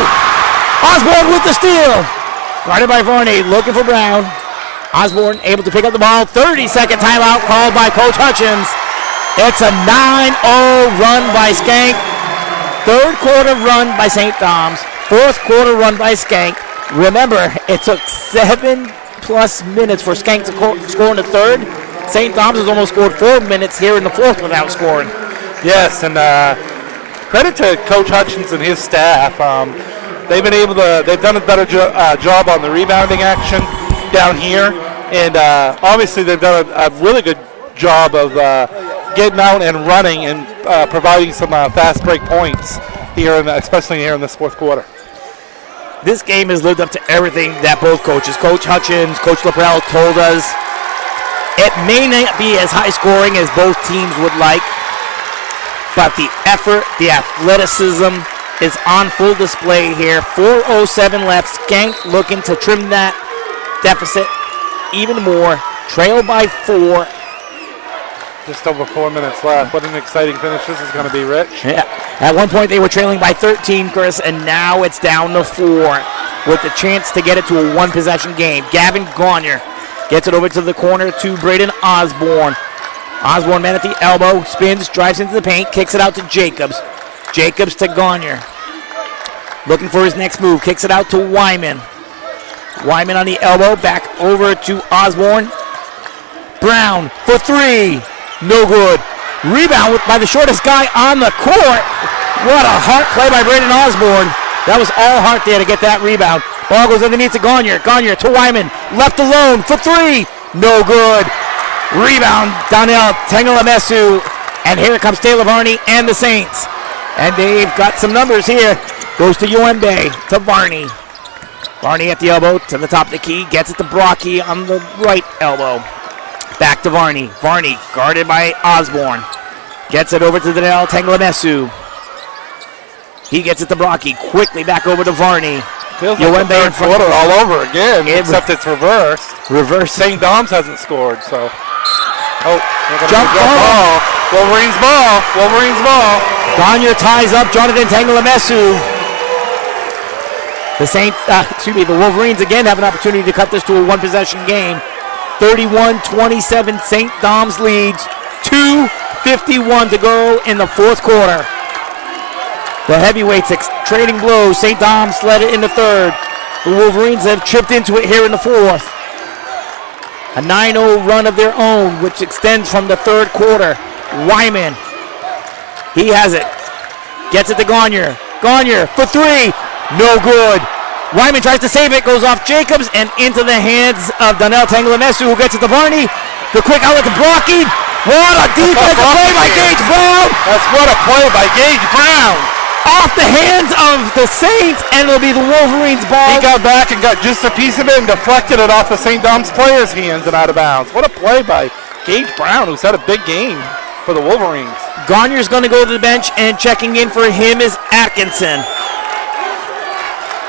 Osborne with the steal. Guarded by Varney, looking for Brown. Osborne able to pick up the ball. 30-second timeout called by Coach Hutchins. It's a 9-0 run by Schenck. Third quarter run by St. Dom's. Fourth quarter run by Schenck. Remember, it took 7+ minutes for Schenck to score in the third. St. Dom's has almost scored 4 minutes here in the fourth without scoring. Yes, and credit to Coach Hutchins and his staff. They've done a better job on the rebounding action down here, and obviously they've done a really good job of getting out and running and providing some fast break points here, especially here in this fourth quarter. This game has lived up to everything that both coaches, Coach Hutchins, Coach LaPrelle, told us. It may not be as high scoring as both teams would like, but the effort, the athleticism is on full display here. 4:07 left. Schenck looking to trim that deficit even more. Trail by 4. Just over 4 minutes left. What an exciting finish this is going to be, Rich. Yeah. At one point they were trailing by 13, Chris, and now it's down to 4 with the chance to get it to a 1-possession game. Gavin Garnier gets it over to the corner to Braden Osborne. Osborne, man at the elbow, spins, drives into the paint, kicks it out to Jacobs. Jacobs to Garnier. Looking for his next move, kicks it out to Wyman. Wyman on the elbow, back over to Osborne. Brown for 3. No good. Rebound by the shortest guy on the court. What a heart play by Braden Osborne. That was all heart there to get that rebound. Ball goes underneath to Garnier. Garnier to Wyman. Left alone for 3. No good. Rebound, Donnell Tanglemesu. And here comes Taylor Varney and the Saints. And they've got some numbers here. Goes to Uembe, to Varney. Varney at the elbow, to the top of the key. Gets it to Brocky on the right elbow. Back to Varney. Varney guarded by Osborne. Gets it over to Donnell Tanglemesu. He gets it to Brocky. Quickly back over to Varney. Feels like the third quarter all over again, except it's reversed. Reverse. St. Dom's hasn't scored, so. Oh, jump ball. Wolverines ball. Wolverines ball. Garnier ties up Jonathan Tanglemesu. The Wolverines again have an opportunity to cut this to a 1-possession game. 31-27, St. Dom's leads. 2:51 to go in the fourth quarter. The heavyweights trading blows. St. Dom's led it in the third. The Wolverines have chipped into it here in the fourth. A 9-0 run of their own, which extends from the third quarter. Wyman, he has it. Gets it to Gagne. Gagne for three. No good. Wyman tries to save it, goes off Jacobs and into the hands of Donnell Tanglemesu, who gets it to Varney. The quick outlet to blocking. What a defensive play by Gage Brown. That's what a play by Gage Brown. Off the hands of the Saints, and it'll be the Wolverines' ball. He got back and got just a piece of it and deflected it off the St. Dom's players' hands and out of bounds. What a play by Gage Brown, who's had a big game for the Wolverines. Gagne's going to go to the bench, and checking in for him is Atkinson.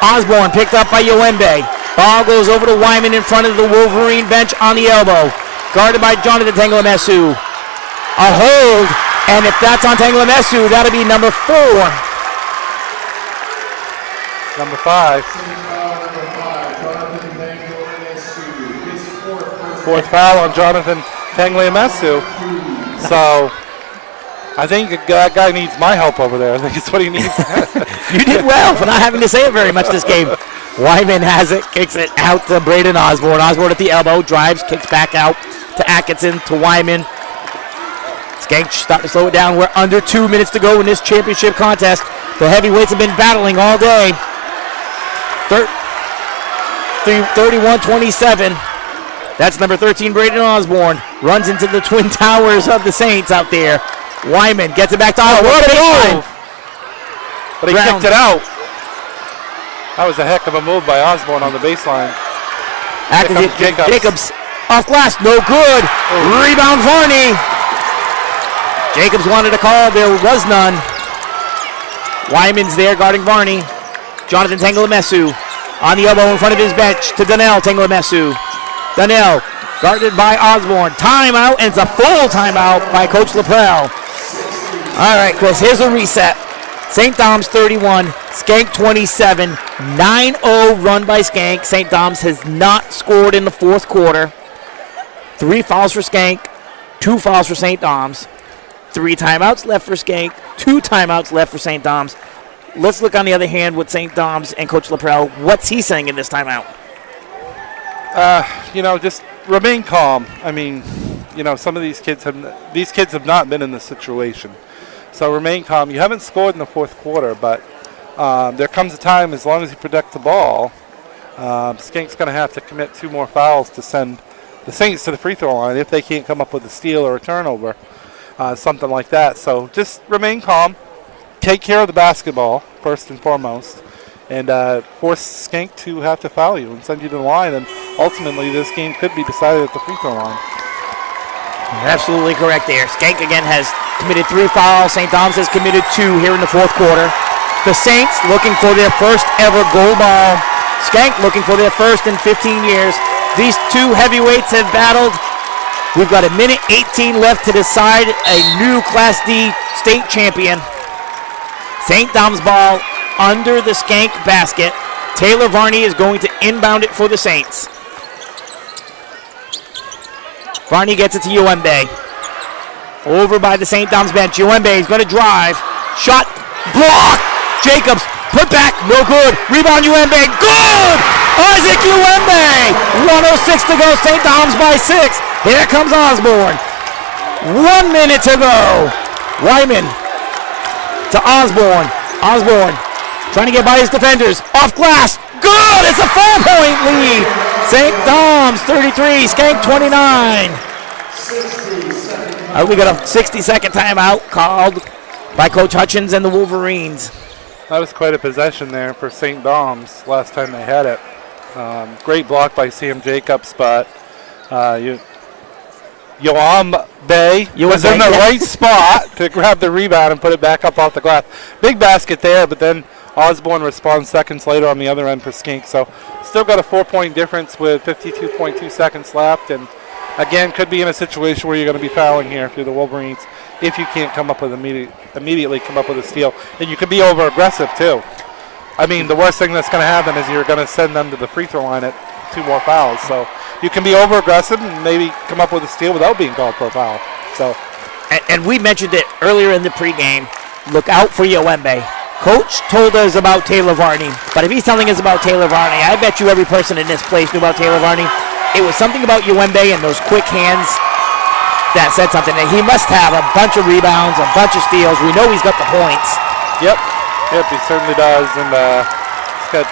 Osborne picked up by Yoembe. Ball goes over to Wyman in front of the Wolverine bench on the elbow. Guarded by Jonathan Tanglemesu. A hold, and if that's on Tanglemesu, that'll be number 4. Number 5. Fourth foul on Jonathan Tanglemesu. So I think that guy needs my help over there. I think it's what he needs. You did well for not having to say it very much this game. Wyman has it, kicks it out to Braden Osborne. Osborne at the elbow, drives, kicks back out to Atkinson, to Wyman. Schenck starting to slow it down. We're under 2 minutes to go in this championship contest. The heavyweights have been battling all day. 31-27. That's number 13, Braden Osborne. Runs into the twin towers of the Saints out there. Wyman gets it back to Osborne. What a move! But he kicked it out. That was a heck of a move by Osborne on the baseline. Jacobs off glass, no good. Rebound Varney. Jacobs wanted a call, there was none. Wyman's there guarding Varney. Jonathan Tanglemesu on the elbow in front of his bench to Donnell Tanglemesu. Donnell guarded by Osborne. Timeout, and it's a full timeout by Coach Laprelle. All right, Chris, here's a reset. St. Dom's 31, Schenck 27, 9-0 run by Schenck. St. Dom's has not scored in the fourth quarter. 3 fouls for Schenck, 2 fouls for St. Dom's. 3 timeouts left for Schenck, 2 timeouts left for St. Dom's. Let's look on the other hand with St. Dom's and Coach Laprelle. What's he saying in this timeout? Just remain calm. I mean, some of these kids have not been in this situation. So remain calm. You haven't scored in the fourth quarter, but there comes a time, as long as you protect the ball, Schenck's going to have to commit 2 more fouls to send the Saints to the free throw line if they can't come up with a steal or a turnover, something like that. So just remain calm. Take care of the basketball, first and foremost, and force Schenck to have to foul you and send you to the line, and ultimately this game could be decided at the free throw line. Absolutely correct there. Schenck again has committed 3 fouls. St. Dom's has committed 2 here in the fourth quarter. The Saints looking for their first ever gold ball. Schenck looking for their first in 15 years. These 2 heavyweights have battled. We've got 1:18 left to decide a new Class D state champion. St. Dom's ball under the Schenck basket. Taylor Varney is going to inbound it for the Saints. Varney gets it to Yoembe. Over by the St. Dom's bench. Yoembe is going to drive. Shot. Block. Jacobs. Put back. No good. Rebound Yoembe. Good! Isaac Yoembe. 1:06 to go. St. Dom's by 6. Here comes Osborne. 1 minute to go. Wyman to Osborne. Osborne trying to get by his defenders. Off glass. Good! It's a 4-point lead. St. Dom's 33, Schenck 29. We got a 60-second timeout called by Coach Hutchins and the Wolverines. That was quite a possession there for St. Dom's last time they had it. Great block by Sam Jacobs, but Yoembe was in the right spot to grab the rebound and put it back up off the glass. Big basket there, but then Osborne responds seconds later on the other end for Schenck. So still got a 4-point difference with 52.2 seconds left. And again, could be in a situation where you're going to be fouling here if you're the Wolverines if you can't come up with immediately come up with a steal. And you could be over aggressive too. I mean, the worst thing that's going to happen is you're going to send them to the free throw line at 2 more fouls. So you can be over aggressive and maybe come up with a steal without being called for a foul. So, and we mentioned it earlier in the pregame. Look out for Yoembe. Coach told us about Taylor Varney, but if he's telling us about Taylor Varney, I bet you every person in this place knew about Taylor Varney. It was something about Uwembe and those quick hands that said something. That he must have a bunch of rebounds, a bunch of steals. We know he's got the points. Yep, he certainly does. And he's got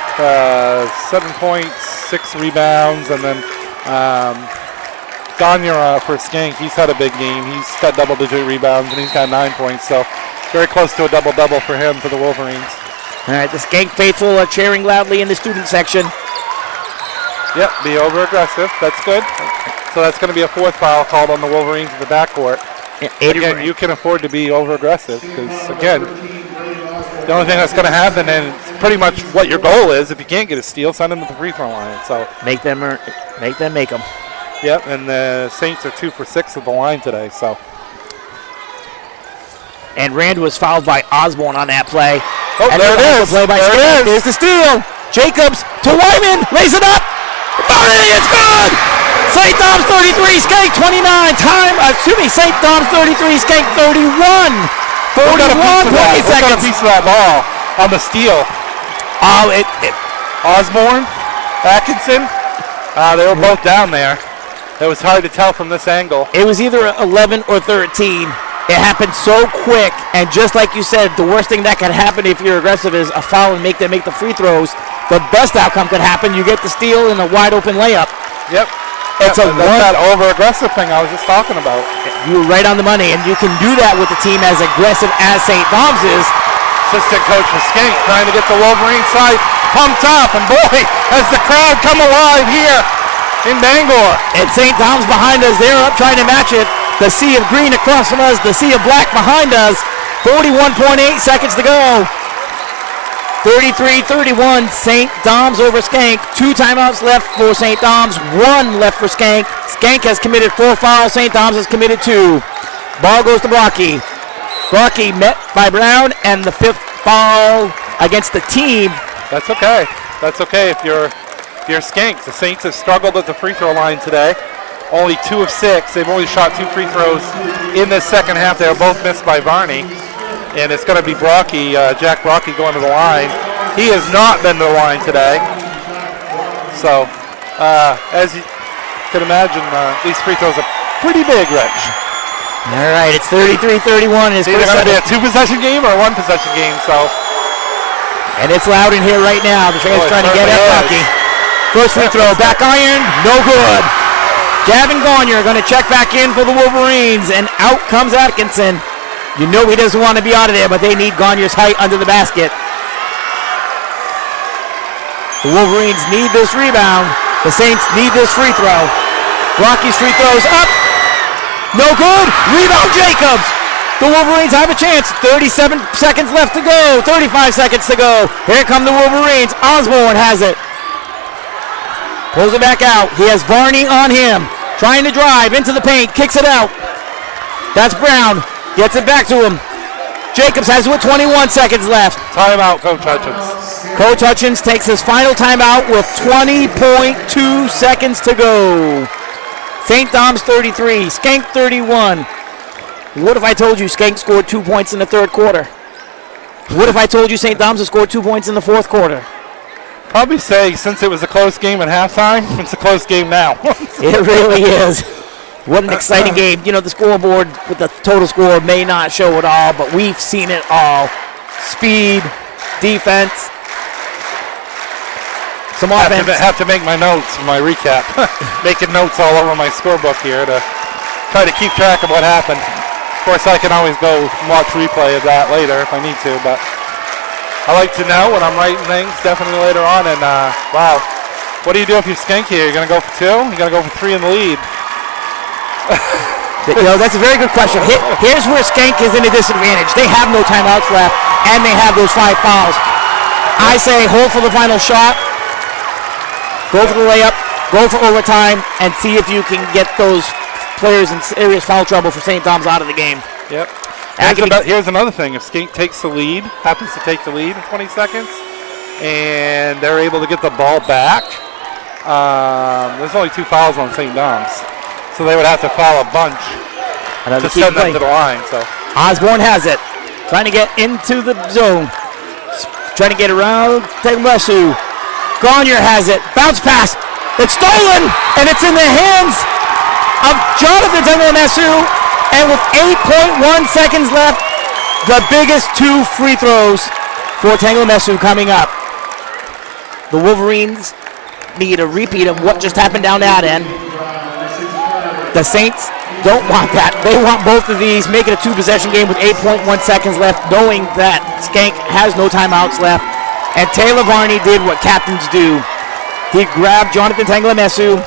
7 points, 6 rebounds, and then Gagne for Schenck, he's had a big game. He's got double-digit rebounds, and he's got 9 points. So very close to a double-double for him, for the Wolverines. All right, the Schenck faithful are cheering loudly in the student section. Yep, be over-aggressive. That's good. So that's going to be a 4th foul called on the Wolverines in the backcourt. Yeah, again, you can afford to be over-aggressive because, again, the only thing that's going to happen, and it's pretty much what your goal is, if you can't get a steal, send them to the free throw line. So make them make them. Yep, and the Saints are 2 for 6 at the line today. So. And Rand was fouled by Osborne on that play. Oh, and there it is. Play by Schenck. There's the steal. Jacobs to Wyman. Lays it up. Barney, it's good. St. Dom's 33, Schenck 29. St. Dom's 33, Schenck 31. 41.8 seconds. Got a piece of that ball on the steal. Osborne, Atkinson, they were both down there. It was hard to tell from this angle. It was either 11 or 13. It happened so quick, and just like you said, the worst thing that could happen if you're aggressive is a foul and make them make the free throws. The best outcome could happen, you get the steal and a wide-open layup. Yep. That's that over-aggressive thing I was just talking about. You were right on the money, and you can do that with a team as aggressive as St. Dom's is. Assistant coach for Schenck trying to get the Wolverine side pumped up, and boy, has the crowd come alive here in Bangor. And St. Dom's behind us, they're up trying to match it. The sea of green across from us, the sea of black behind us. 41.8 seconds to go. 33-31, St. Dom's over Schenck. 2 timeouts left for St. Dom's, 1 left for Schenck. Schenck has committed 4 fouls, St. Dom's has committed 2. Ball goes to Brocky. Brocky met by Brown, and the 5th foul against the team. That's okay. That's okay if you're Schenck. The Saints have struggled at the free throw line today. Only 2 of 6. They've only shot 2 free throws in this second half. They were both missed by Varney. And it's going to be Brocky, Jack Brocky going to the line. He has not been to the line today. So, as you can imagine, these free throws are pretty big, Rich. All right, it's 33-31. It's either going to be a 2-possession game or a 1-possession game. So, and it's loud in here right now. The fans trying to get at Brocky. First free throw, back iron, no good. Gavin Gagne going to check back in for the Wolverines, and out comes Atkinson. You know he doesn't want to be out of there, but they need Gagne's height under the basket. The Wolverines need this rebound. The Saints need this free throw. Brocky's free throws up. No good. Rebound Jacobs. The Wolverines have a chance. 37 seconds left to go. 35 seconds to go. Here come the Wolverines. Osborne has it. Pulls it back out. He has Varney on him. Trying to drive into the paint. Kicks it out. That's Brown. Gets it back to him. Jacobs has it with 21 seconds left. Timeout, Coach Hutchins. Coach Hutchins takes his final timeout with 20.2 seconds to go. St. Dom's 33, Schenck 31. What if I told you Schenck scored 2 points in the third quarter? What if I told you St. Dom's has scored 2 points in the fourth quarter? Probably say, since it was a close game at halftime, it's a close game now. It really is. What an exciting game. You know, the scoreboard with the total score may not show it all, but we've seen it all. Speed, defense, some offense. Have to make my notes, my recap. Making notes all over my scorebook here to try to keep track of what happened. Of course, I can always go watch replay of that later if I need to, but I like to know when I'm writing things definitely later on. And, wow, what do you do if you're Schenck here? You're going to go for 2? You're going to go for 3 in the lead? You know, that's a very good question. Here's where Schenck is in a disadvantage. They have no timeouts left, and they have those 5 fouls. I say hold for the final shot, go for the layup, go for overtime, and see if you can get those players in serious foul trouble for St. Dom's out of the game. Yep. Here's another thing. If Schenck takes the lead, happens to take the lead in 20 seconds, and they're able to get the ball back, there's only 2 fouls on St. Dom's. So they would have to foul a bunch to send them to the line. So Osborne has it. Trying to get into the zone. trying to get around. Tenglemesu. Grenier has it. Bounce pass. It's stolen, and it's in the hands of Jonathan Tenglemesu. And with 8.1 seconds left, the biggest 2 free throws for Tenglemesu coming up. The Wolverines need a repeat of what just happened down that end. The Saints don't want that. They want both of these. Make it a 2-possession game with 8.1 seconds left, knowing that Schenck has no timeouts left. And Taylor Varney did what captains do. He grabbed Jonathan Tenglemesu,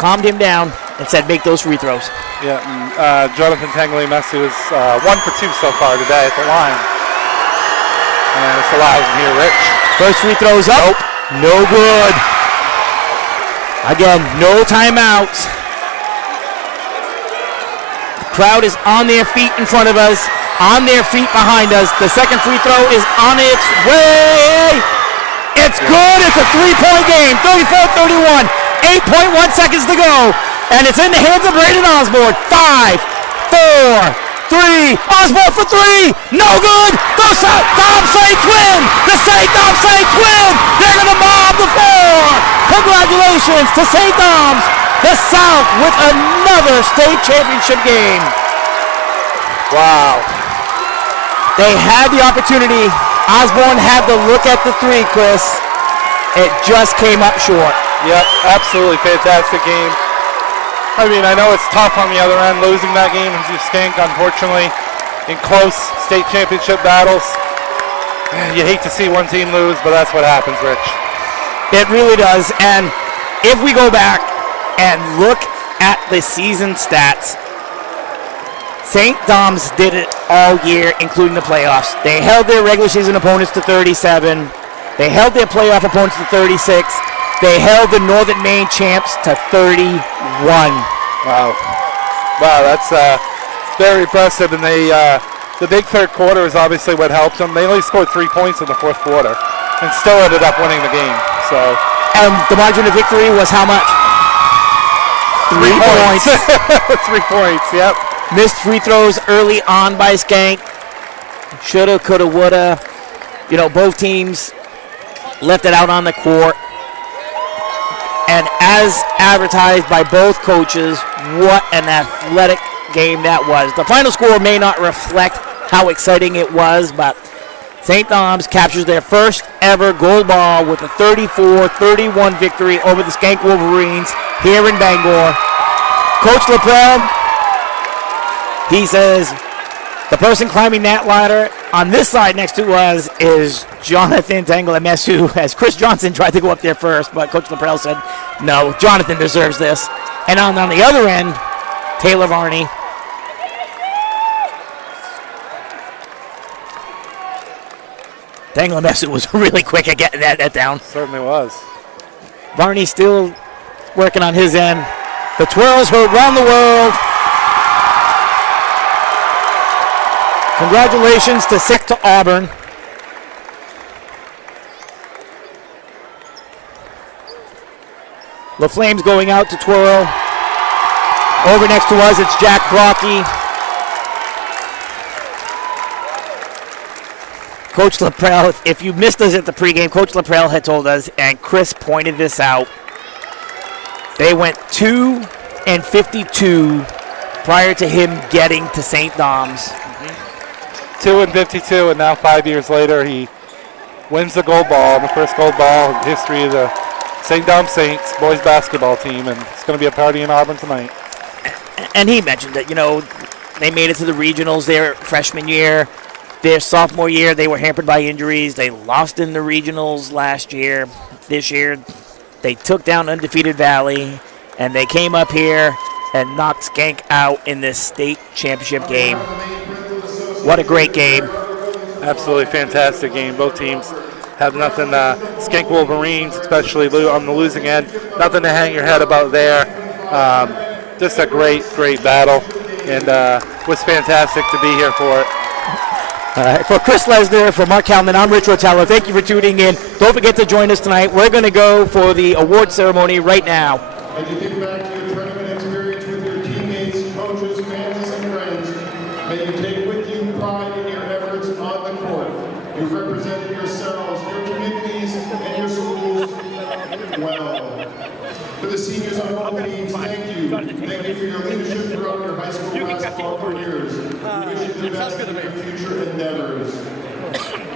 calmed him down, and said, make those free throws. Yeah, Jonathan Tenglemesu is 1 for 2 so far today at the line. And it's allowed here, Rich. First free throw's up. Nope. No good. Again, no timeouts. Crowd is on their feet in front of us, on their feet behind us. The second free throw is on its way. It's good. It's a 3-point game. 34-31. 8.1 seconds to go. And it's in the hands of Braden Osborne. 5, 4, 3. Osborne for 3. No good. The Dom Saints win. The St. Dom Saints win. They're going to mob the floor. Congratulations to St. Dom's. The South with another state championship game. Wow. They had the opportunity. Osborne had to look at the 3, Chris. It just came up short. Yep, absolutely fantastic game. I mean, I know it's tough on the other end, losing that game to Schenck, unfortunately, in close state championship battles. You hate to see one team lose, but that's what happens, Rich. It really does. And if we go back and look at the season stats, St. Dom's did it all year, including the playoffs. They held their regular season opponents to 37. They held their playoff opponents to 36. They held the Northern Maine champs to 31. Wow, that's very impressive. And they, the big third quarter is obviously what helped them. They only scored 3 points in the fourth quarter and still ended up winning the game. So, and the margin of victory was how much? 3 points. 3 points, yep. Missed free throws early on by Schenck. Shoulda, coulda, woulda. You know, both teams left it out on the court. And as advertised by both coaches, what an athletic game that was. The final score may not reflect how exciting it was, but St. Dom's captures their first ever gold ball with a 34-31 victory over the Schenck Wolverines here in Bangor. Coach Laprelle, he says, the person climbing that ladder on this side next to us is Jonathan Tenglemesu, as Chris Johnson tried to go up there first, but Coach Laprelle said, no, Jonathan deserves this. And on the other end, Taylor Varney. Tenglemesu was really quick at getting that down. Certainly was. Varney still working on his end. The twirls heard around the world. Congratulations to Sick to Auburn. The Flames going out to twirl. Over next to us, it's Jack Brocky. Coach Laprelle, if you missed us at the pregame, Coach Laprelle had told us, and Chris pointed this out, they went 2-52 prior to him getting to St. Dom's. 2-52, and now 5 years later, he wins the gold ball, the first gold ball in the history of the St. Dom Saints boys basketball team, and it's going to be a party in Auburn tonight. And he mentioned that, you know, they made it to the regionals their freshman year. Their sophomore year, they were hampered by injuries. They lost in the regionals last year. This year, they took down undefeated Valley, and they came up here and knocked Schenck out in this state championship game. What a great game. Absolutely fantastic game. Both teams have nothing, Schenck Wolverines, especially on the losing end, nothing to hang your head about there. Just a great, great battle, and it was fantastic to be here for it. For Chris Lesnar, for Mark Kalman, I'm Rich Rotella. Thank you for tuning in. Don't forget to join us tonight. We're going to go for the award ceremony right now. As you think back to your tournament experience with your teammates, coaches, families, and friends, may you take with you pride in your efforts on the court. You've represented yourself well. For the seniors on both teams, thank you. Thank you for your leadership throughout your high school basketball careers. We wish you the best in your future endeavors.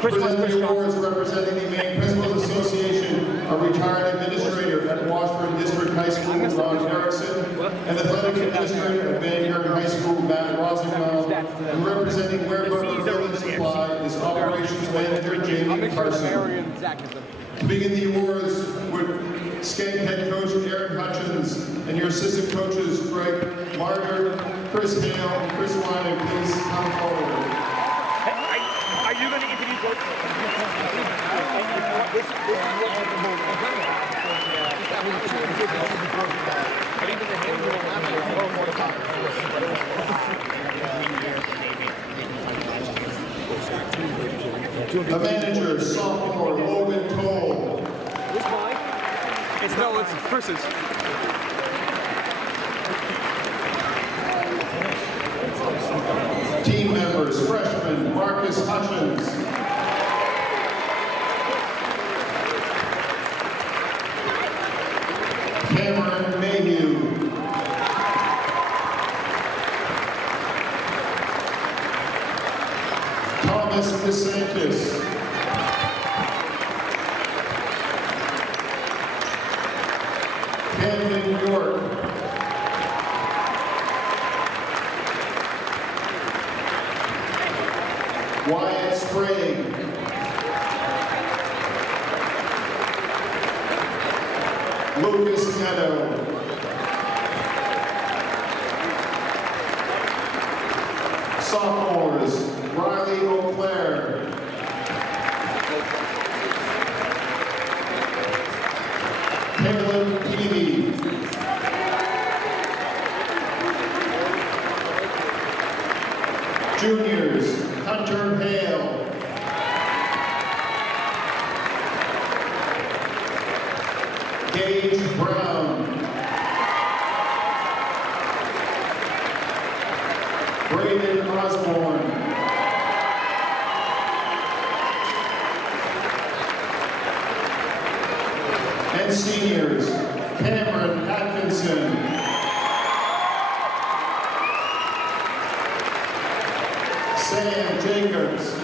Presenting the awards representing the Maine Principals Association, a retired administrator at Washburn District High School, Ron Erickson, and athletic administrator at Vanguard High School, Matt Rosengall, and representing Ware Butler Building Supply is Operations Manager Jamie Carson. To begin the awards with Schenck head coach Aaron Hutchins and your assistant coaches Greg Martyr, Chris Hale, and Chris Wyman, please come forward. Are you going to introduce both? The manager, sophomore Logan Toll. It's Chris's. Team members, freshman Marcus Hutchins. Cameron Mayhew. Thomas DeSantis. Camden York. Wyatt Sprague. Lucas Netto. Sophomores, Riley O'Clair. Caleb Peavy. Juniors, Hunter Hale. Gage Brown. Braden Osborne. And seniors, Cameron Atkinson. Sam Jacobs.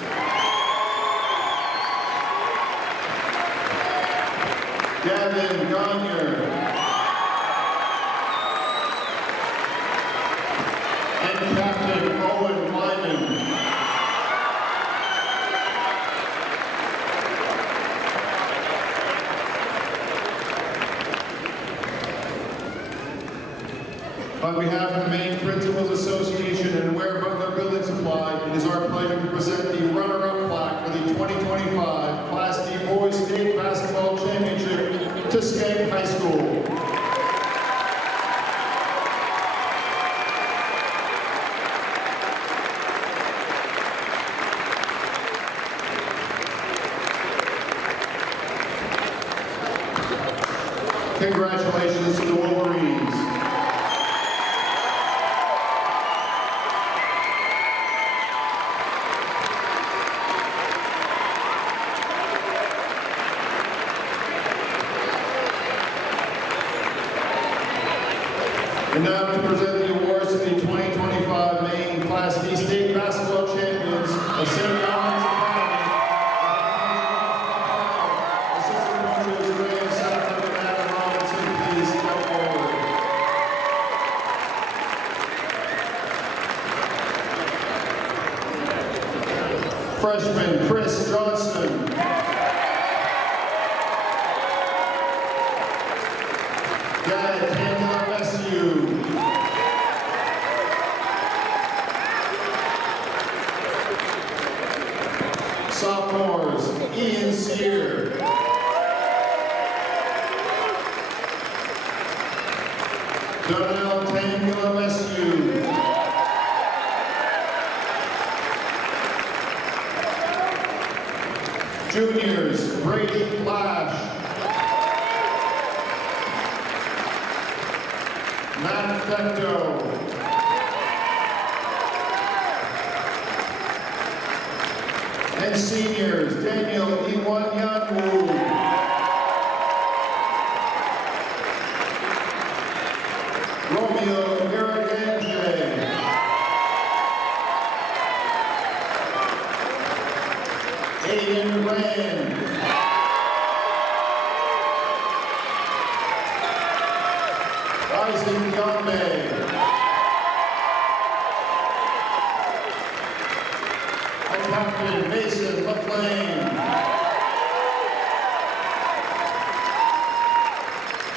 Gavin Gagner. And Captain Owen Lyman. On behalf of the Maine Principals Association and Ware Butler Building Supply, it is our pleasure to present the runner-up plaque for the 2025 Class D Boys State Basketball Championship to Schenck High School. Congratulations to the Wolverines. And now to present the awards to the 2025 Maine Class D State Basketball Champions of St. John's Academy. Assistant coaches Graham Safford and Adam Robinson, please step forward. Freshman Chris Johnson. Guy Tangela Messieu. Sophomores, Ian Sear. Donnell Tangela Messieu. Juniors, Brady Lash. Matt Fecto. And seniors, Daniel Iwanyanwu. Daniel Irrigante. Aiden Rand. Isaac Gombe. Captain Mason McLean.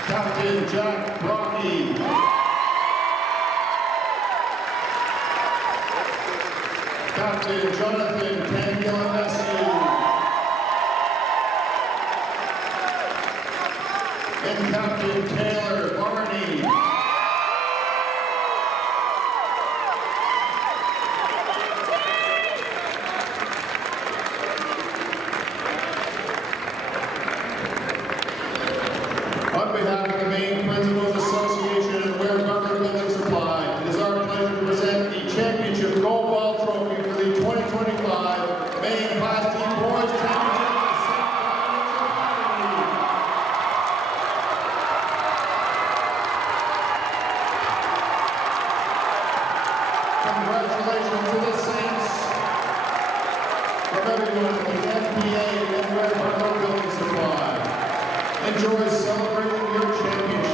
Captain Jack Rocky. Captain Jonathan Tangilamescu. And Captain Taylor Barney. On behalf of the Maine Principals Association and Ware Butler Building Supply, it is our pleasure to present the Championship Gold Ball Trophy for the 2025 Maine Class D Boys Championship. Congratulations to the Saints from everyone at the NPA and Ware Butler Building Supply. Enjoy celebrating your championship.